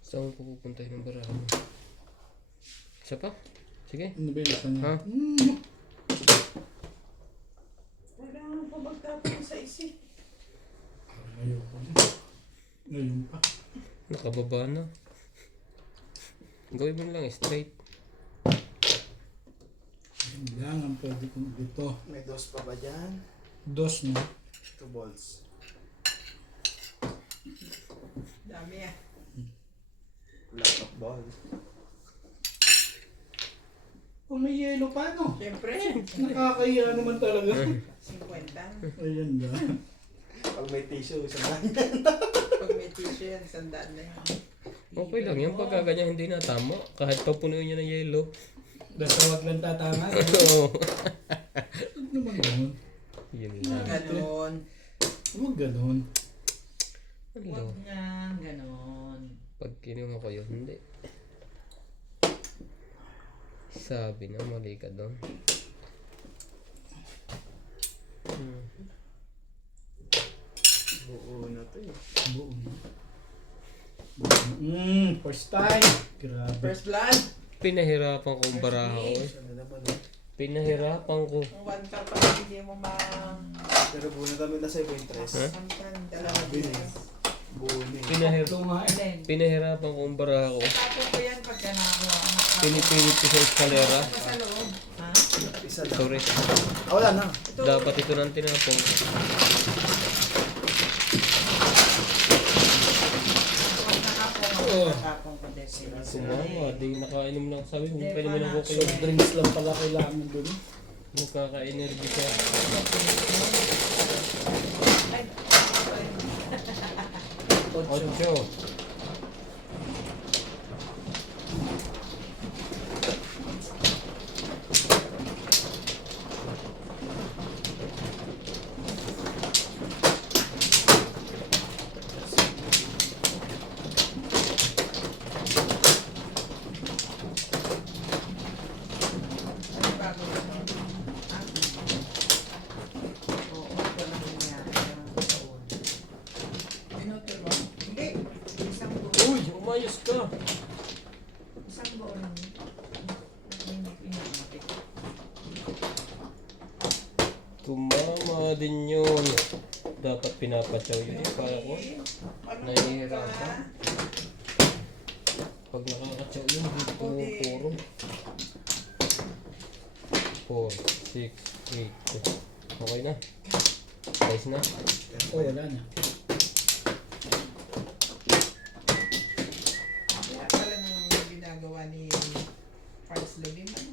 Saan mo pupuntahin ang baraha mo? Isa pa? Sige. Ano ba yung isa niya? Ha? Wala pa magtapon sa isip. Ayoko na. Ngayon pa. Nakababa na. Gawin mo lang straight. Yan lang ang pwede kong dito. May dos pa ba dyan? Dos na. 2 balls. Dami ah. Lot of ball. Oh, may yellow pa, no? Siyempre. Nakakahiya naman talaga. 50. Ayan na. Pag may tissue, isang daan. Pag may tissue yan, 100 na yan. Okay lang yan. Pagka ganyan hindi na tama. Kahit papunuin niya ng yellow. Basta wag lang tatama. Oo. Huwag naman ganun. Yun lang. Ganon. Huwag ganun. Ano? Huwag nga, ganon. Pag kinuha ko yun, hindi. Sabi na, mali ka doon. Buo na to eh. Buo na. First time. Grabe. First blood. Pinahirapan ko ang baraha ko eh. Ano naman eh. Pinahirapan ko. Kung 1 ka pa, hindi mo Pero buo na kami na sa yung interest. Ha? dalawa Bilis. dito. Buo na eh. Pinahir Ito nga eh. Alin? pinahirapan ko ang baraha ko. Tapos ko yan pagka nakakuha. Pinipilit ko sa eskalera. Tapos sa loob. Ha? Isa lang. Sorry. Ah, wala na. Ito. Dapat ito nang tinapong. Pag nakapong, Oh. nakapong ko din sila. Kumawa, di nakainom lang. Sabi ko, kailan mo ko Soft drinks lang pala kailangan doon. Magkaka-energy ka. Ay, Ocho. ano bago yun? Ha? Oo, ito lang yung nangyari. Pinutol mo? Hindi. Isang buo. Uy, umayos ka. Isang buo lang. Hindi pinamatik. Tumama din yun. Dapat pinapatsaw yun. Para ko. Ano Nahihirapan. ka? Pag nakakatsaw yun, hindi pumupuro. 4, 6, 8. Okay na. Guys na. Oh, wala na. Kaya pala nung ginagawa ni Parks Levin, ano?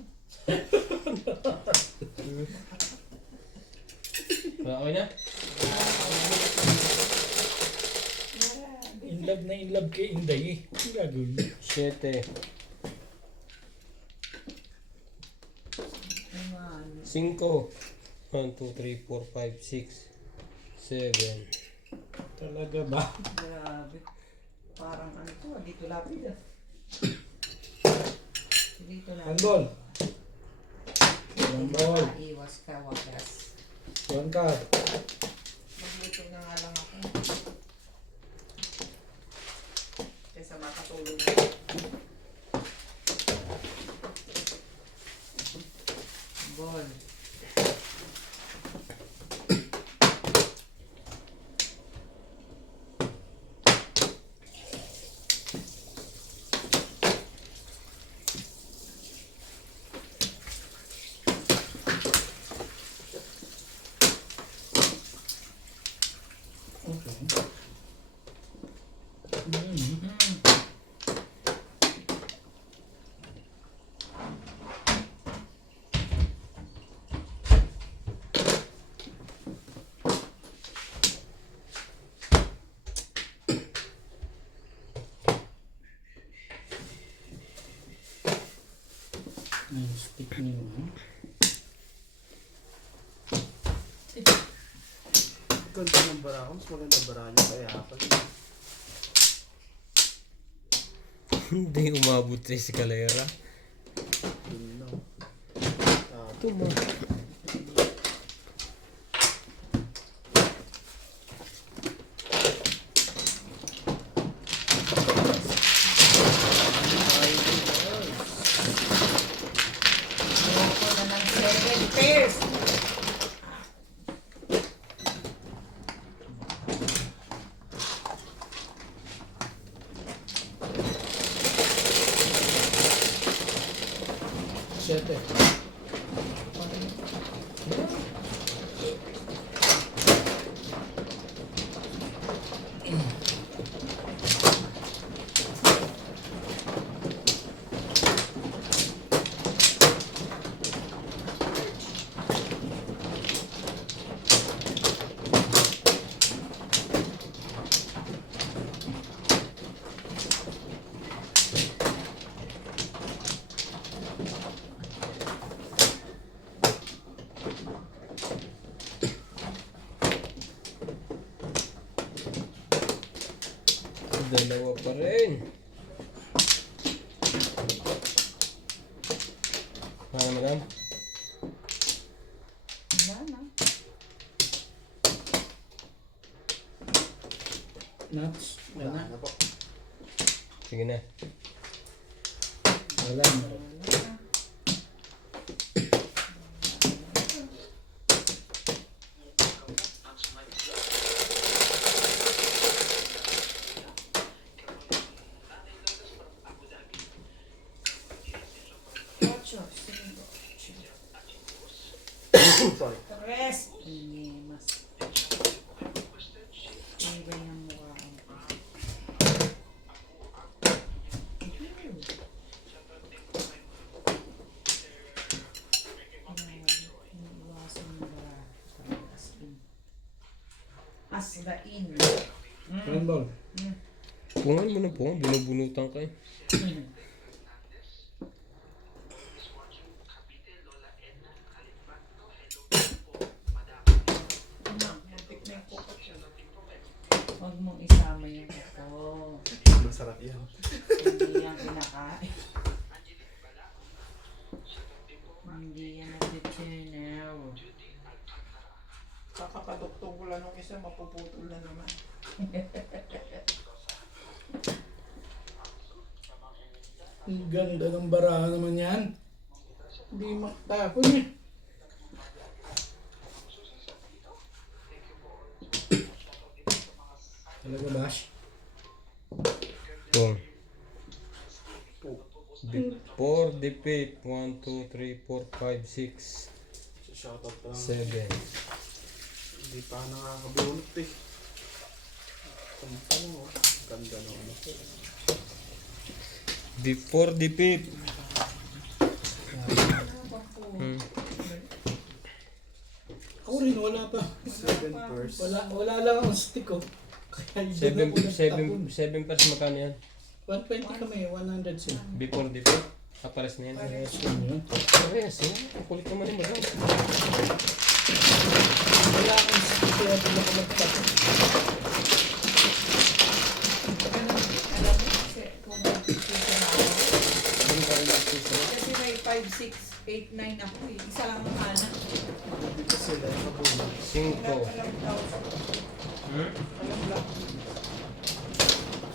Okay na? In love kay Inday eh. Ang gagawin niya. 7. Naman. 5. 1, 2, 3, 4, 5, 6, 7. Talaga ba? Grabe. Parang ano to, dito lapid ah. Dito lapid. Handball. One ball. Iwas ka, wagas. One card. Magluto na nga lang ako. Kaysa makatulog na. Ball. Okay. Stick niyo. Ganda ng bara ko. Mas maganda bara niya kaya ako. Hindi umabot sa eskalera. Yun lang. Tuma. ito eh. Dalawa pa rin. Ano madam? Wala na. Nuts. Wala na. Ano po? Sige na. Wala na. Ocho, cinco, Sorry. tres. Hindi, mas. Iba yung mukha ko. Iwasan mo ba? As the in. Rainbow. Pungan mo na pungan. Binubunutan ka eh. Huwag mong isama yung ako. Masarap yan. Hindi yan kinakain. Hindi yan natitinaw. Kakapadugtong ko lang nung isa, mapuputol na naman. Ang ganda ng baraha naman yan. Hindi matapon eh. Talaga Bash? Pung. Before the pit. 1, 2, 3, 4, 5, 6, Shoutout pa lang. 7. Hindi pa nakakabunot eh. Kumpano mo. Ganda na ano. Before the pit. Ako rin, wala pa. 7 purse. Wala lang ang stick ko. Kaya yun ako nagtapon. 7 pairs magkano yan? 120 kami, 100 sila. Before the pit. Kapares na yan. Parehas yun yun. Pares eh. Ang kulit naman yung madam. Wala akong stick kaya pala ko magtapon. Alam mo kasi kung mag-picture na ako. Ano ba rin ang piso? Kasi may 5, 6, 8, 9 ako eh. Isa lang ang hanap. Dito sila nakabunot. 5. Hmm?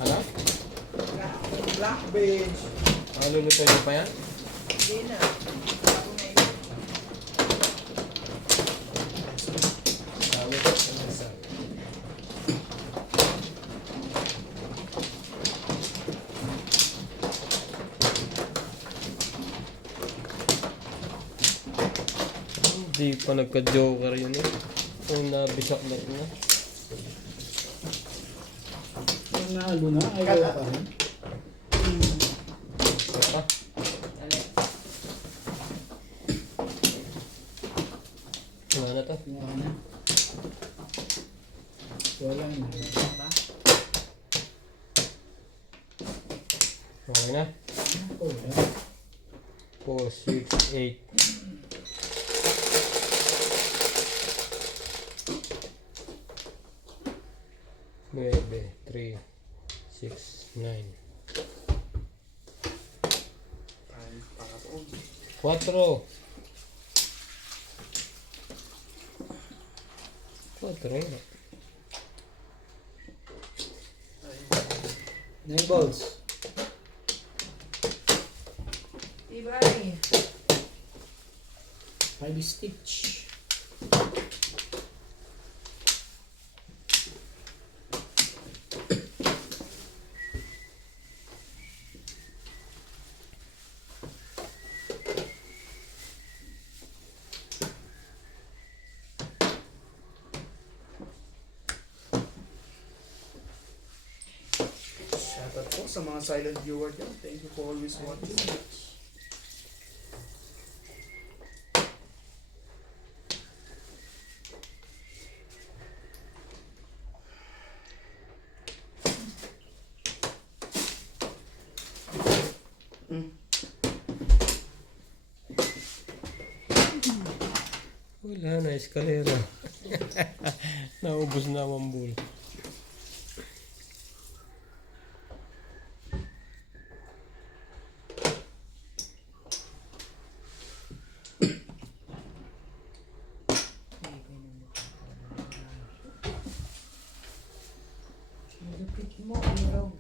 Ano? Black beige. Luluto niyo pa yan? Hindi na. Ako na yun. Sabi ko. Sabi. Hindi pa nagka-joker yun eh. Kung nabisak na rin na. Yung nalo na, ayaw pa rin. Ito. Wala na to. Wala na. Wala na. Okay na. Oh, wala. 4, 6, 8. Nueve, 3, 6, 9. Ay, pangatong. 4. 4 na. 9 balls. Ibay. 5 stitch. Shoutout po sa mga silent viewer dyan. Thank you for always watching. Wala na, eskalera. Naubos na ang mambul. Lupit mo, irog.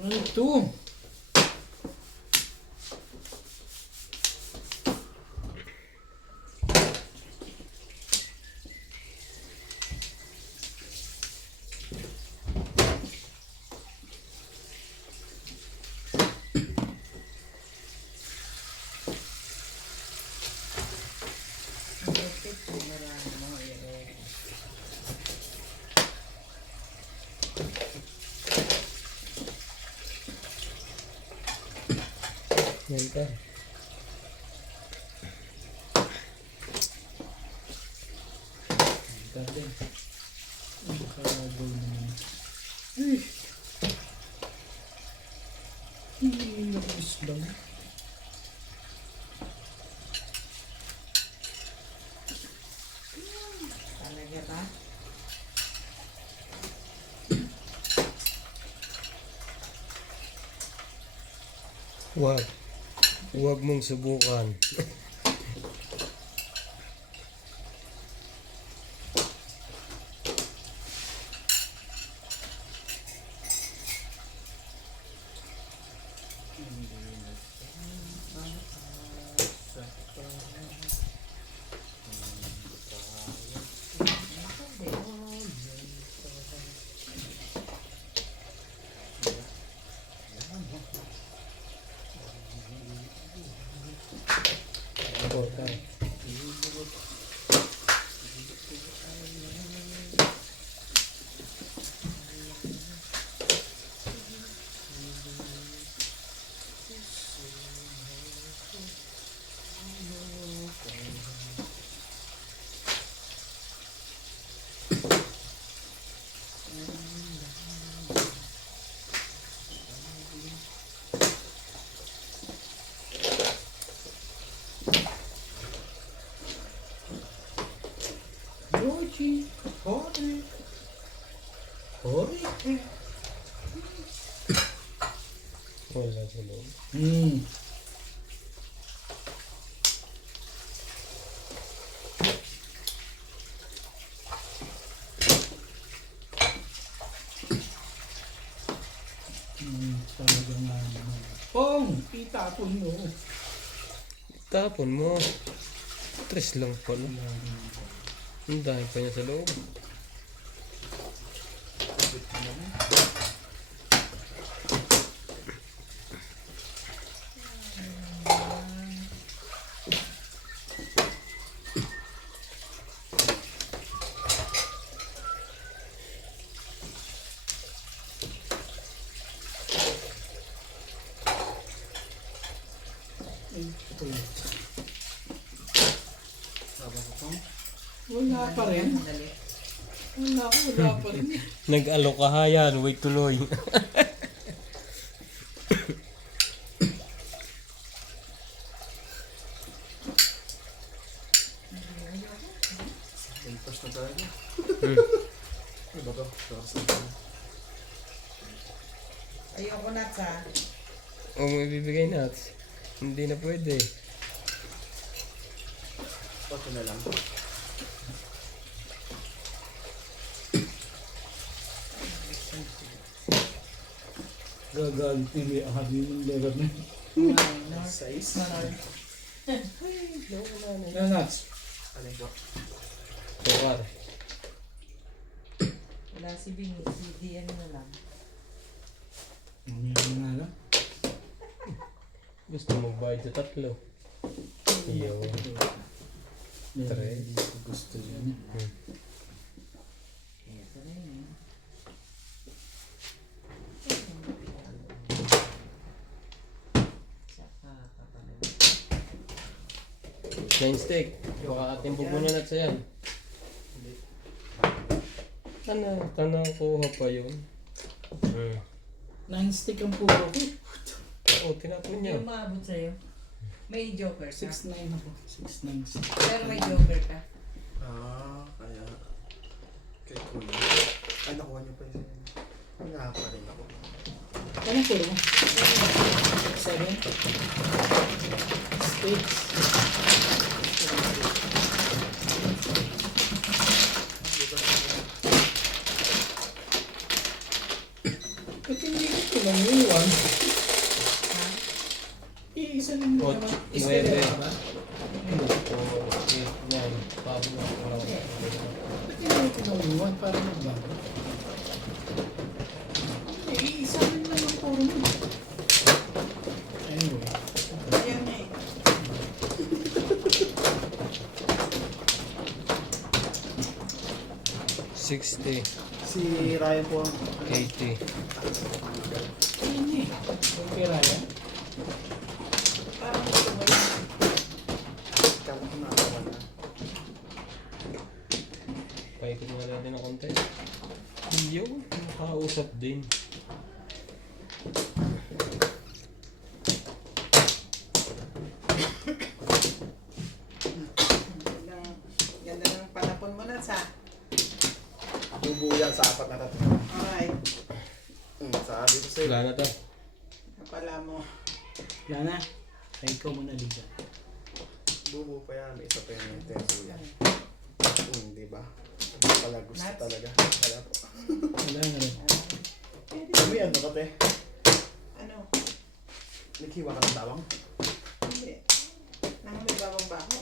Ano ito? Lupit mo, marami mo, irog. Yan ka. Dati. Nakagol naman. Ay! Hindi nakusbang. Talaga ba? Wag. Huwag mong subukan. Ako, tayo. Yoshi, Hori. Hori? Wala sa loob. Talaga nga naman. Pong! Itapon mo. Tapon mo. Tres lang pala. Ang dahil pa niya sa loob. Wala pa rin. Dali. Wala pa rin. Nag-alokahayan, wait tuloy. First na talaga. Ano ba to? Ayoko na sa. O may bibigay nuts. Hindi na pwede. Ito na lang. Gagalit ni ahadi ng level na. Size. Nuts. Alin po? Sukar. Wala si Bing, si D ano na lang. Ano nga lang? Gusto magbayad sa tatlo. Iyo. Tres. Gusto yan. Ito rin. Saka kapatid. Nine stick. Baka ating pupunan at sa yan. Tanang kuha pa yun. 9 stick ang puro ko. Oo, tinapon niya. Yung maabot sa'yo. May joker ka. 6-9 ako. 6-9 stick. Pero may joker ka. Kaya kay Kuya. Ay, nakuha niyo pa yun. Wala pa rin ako. Anong puro mo? 7? Sticks. Ba't hindi ko nangiwan? Iisa lang mo Oh, naman. nueve. Istero ka ba? 4, 8, 9. Pablo na ako. Ba't hindi ko nangiwan para magbago? Iisa lang lang ang puro mo. Anyway. Ayan na eh. $60, Si Ryan po. $80. Ayun eh. Okay, Raya. Parang gusto mo yun. Kala ko nakakuha na. Paikot nga natin ng konti. Iyo, nakausap din. Ganda ng panapon mo na sa. Bubuo yan sa 4 na tato. Alright. Sabi ko sa'yo. Wala na to. Napala mo. Wala na. Ay, ikaw muna, Liga. Bubuo pa yan. May isa pa yung intenso yan. Di ba? Hindi pala gusto Nuts? talaga. Wala po. Wala na rin. Kami ano ka te? Ano? Naghiwa ka ng tawang? Hindi. Nang may bawang ba ako?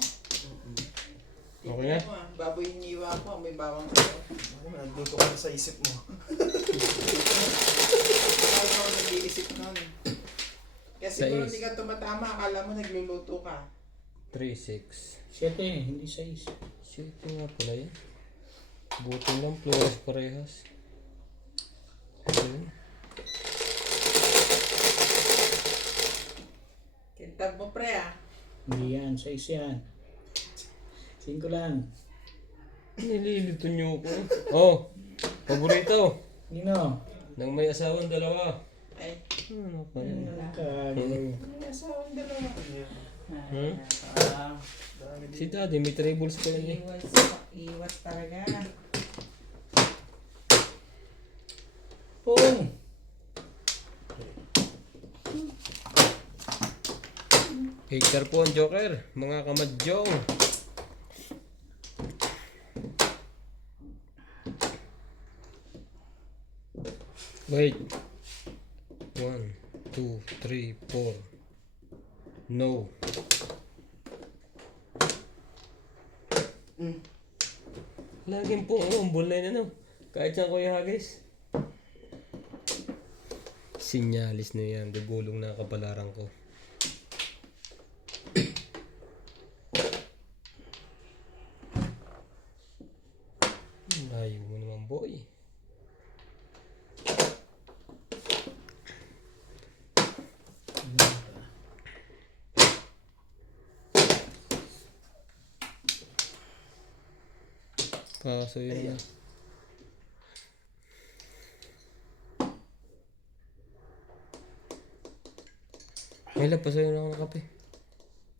Okay na? Tingnan mo ah, baboy hiniwa ko, may bawang sa'yo. Ako, nandito ka na sa isip mo. Bakit ako nag-iisip nun? Kaya siguro Sais. hindi ka tumatama, akala mo nagluluto ka. 3, 6. 7 eh, hindi 6. Shit, nga pala yan. Buti lang, flores parehas. Ayun. Kintab mo pre ah. Hindi yan, 6 yan. 5 lang. Nililito niyo ako. Oh, paborito. Nino? Nang may asawang dalawa. Ay, Ano pa yun? Kagay. may asawang dalawa. Hmm? Ah, Si Daddy, may tribbles pa yan eh. iwas talaga. Pong! Hater po ang Joker, mga kamadyong. Wait. 1, 2, 3, 4. No. Laging po, ang bulay na no. Kahit saan Kuya Hagis. Sinyalis na yan, gugulong na kapalaran ko. Layo mo naman boy. Paso yun na. May lapas sa'yo na ako ng kape.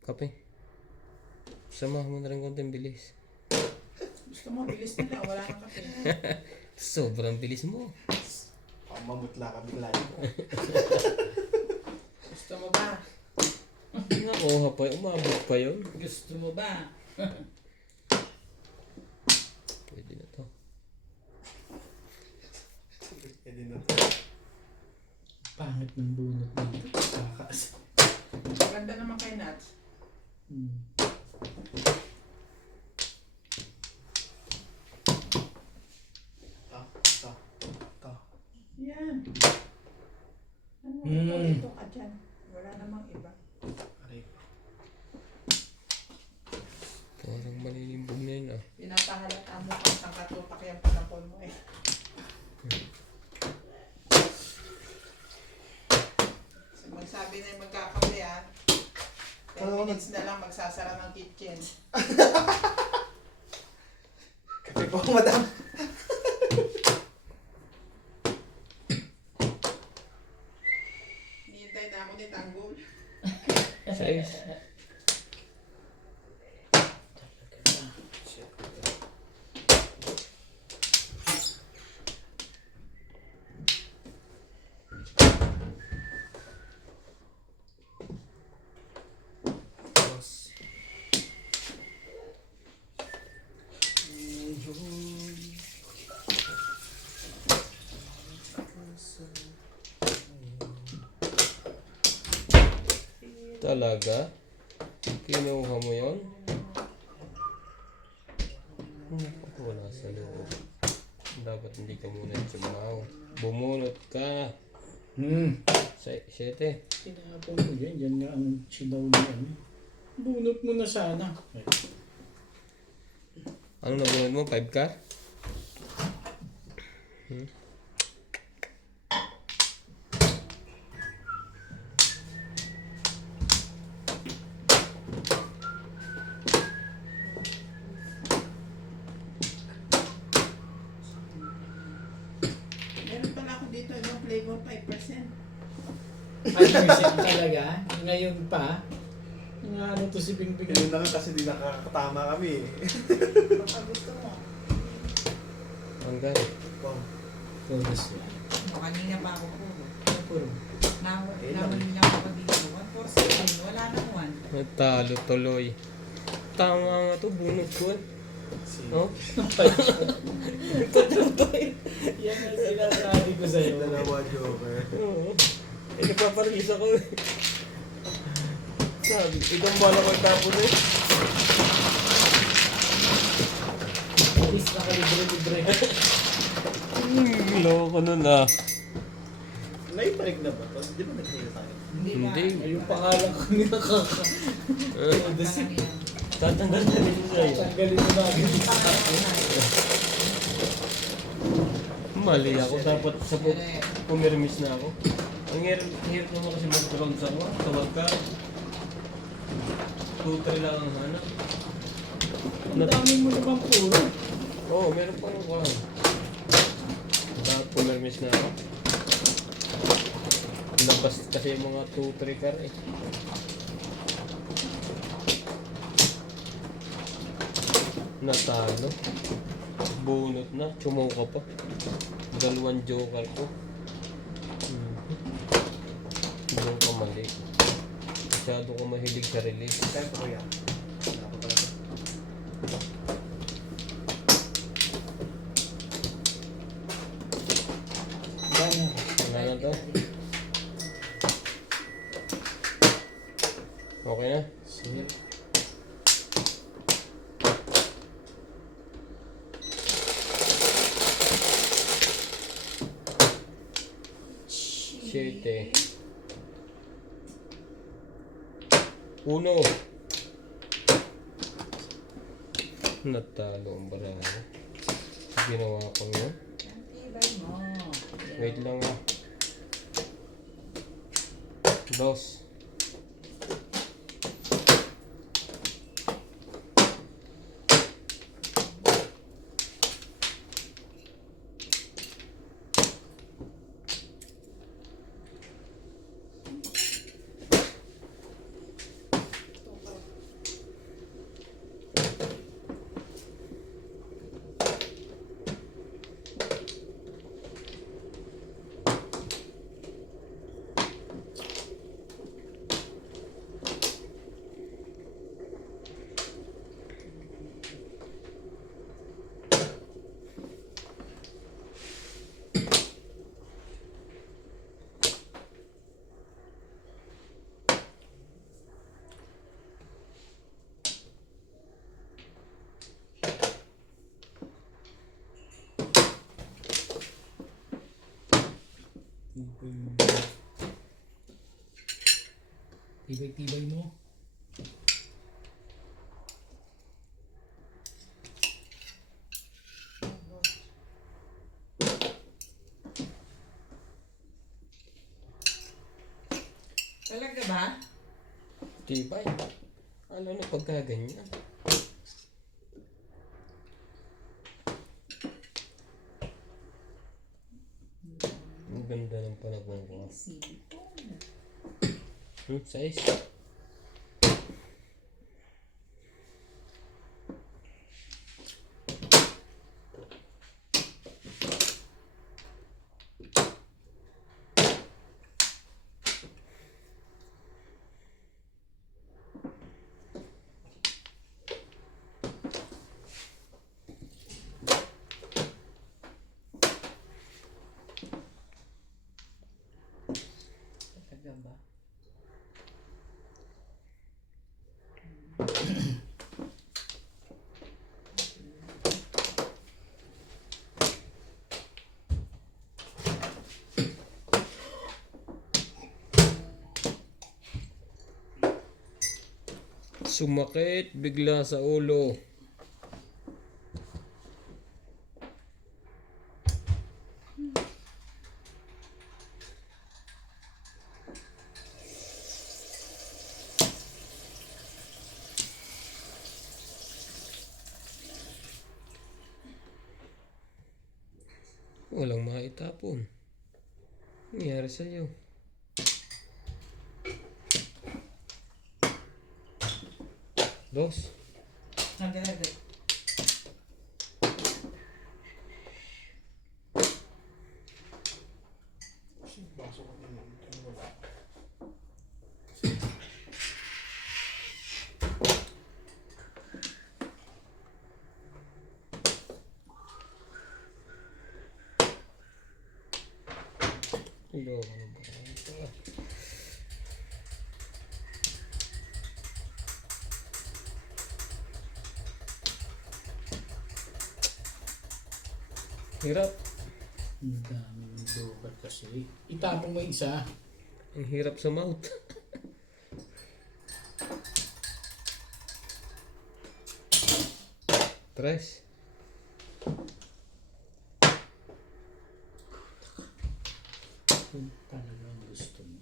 Kape. Samahan mo na rin konting bilis. Gusto mo, bilis na lang, wala nang kape. Sobrang bilis mo. Mamutla ka bigla. Gusto mo ba? Nakuha pa yun, umabot pa yun. Gusto mo ba? Pwede na to. Pwede na. Pangit ng bunot dito. Kakas. Ganda naman kay Nats. Ta. Yan. Ano, Mm. ito ka dyan. Wala namang iba. Magsabi na yung magkakape ah. 10 Ano, minutes na lang magsasara ng kitchen. Kape po, madam. Hihintay na ako ni Tanggol. Size. Boss. Talaga? Kinuha mo yon? Wala sa loob. Dapat hindi ka muna chumaw. Bumunot ka. Sa 7. Tinapon ko yan. Yan nga ang silaw na ano. Bunot mo na sana. Ay, Ano nabunod mo? 5 ka? Meron pala ako dito, yung flavor 5%. 5% talaga. Ngayon pa. Nga ano to si Pingping. Ganun na nga kasi di nakakatama kami eh. Baka gusto mo. Hanggang. Wow. Todos yan. Kanina pa ako po. Puro. Nahuli lang ako dito. 147. Wala nang 1. Natalo tuloy. Tama nga to, bunot ko. Oh? Yan ang sinasabi ko sa'yo. Dalawa joker. Oo. Eh, nagpaparelease ako eh. Sabi, itong bala ko tapos eh. At least nakalibre-libre. Loko nun ah. Naiparig na ba to? Di ba nagkita tayo? Hindi ba? Hindi. Yung pangalan ko ni nakaka. Parang yan. Tatanggal na rin sa'yo. Tanggalin mo na agad. Mali ako, dapat sa pumirmis na ako. Ang hirap naman kasi mag-rounds ako. Tawag ka. 2-3 lang ang hanap. Ang dami mo naman puro. Oo, meron pang kuhan. Dapat pumirmis na ako. Labas kasi yung mga 2-3 car eh. Natalo. Bunot na. Chumaw ka pa. Dalawang joker ko. Doon ka mali. Masyado ko mahilig sa release. Kaya ko yan. Wala ko pala to. Wala na to. Okay na? Sige. Siete. Uno. Natalo ang barangay. Ginawa ko yun. Tibay mo. Wait lang ah. Dos. Tibay-tibay mo. Talaga ba? Tibay. Ano na pagka ganyan? Ang ganda ng panagong ko. Size. Talaga ba? Sumakit bigla sa ulo. Walang maitapon. Nangyari sa'yo. Dos. Nagagay. Baso ko din. Wala. Loko na ba ito? Hirap. Ang dami ng lukat kasi. Itapong mo isa. Ang hirap sa mouth. Tres. Kung talagang gusto mo.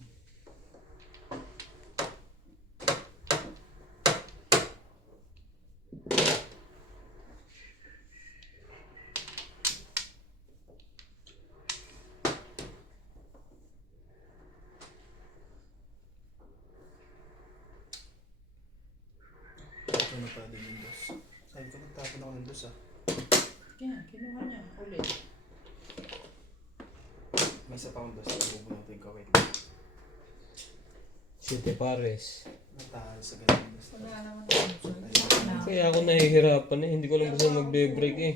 Ito na pala din yung dos. Sabi ko, nagtapon ako ng dos ah. Yan, kinuha niya. Ulit. May isa pa akong dos. Bubunutin ko. Wait. Siete pares. Natahal sa ganun dos. Wala naman ako. Kaya ako nahihirapan eh. Hindi ko lang gusto magbe-break eh.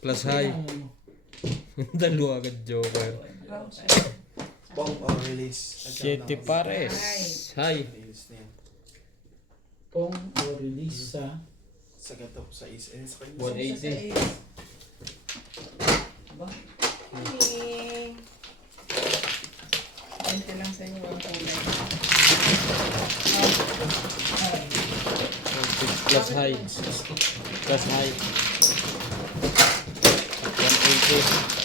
Plus high. Kailangan mo. Dalawa agad joker. Pong release. At Siete saka pares. High. release na yan. Pong o release sa Sa gato, sa is and sa kanya. 180. Ba? Eh, 20 lang sa inyo. Ang kulay. Plus high. Plus high. 180.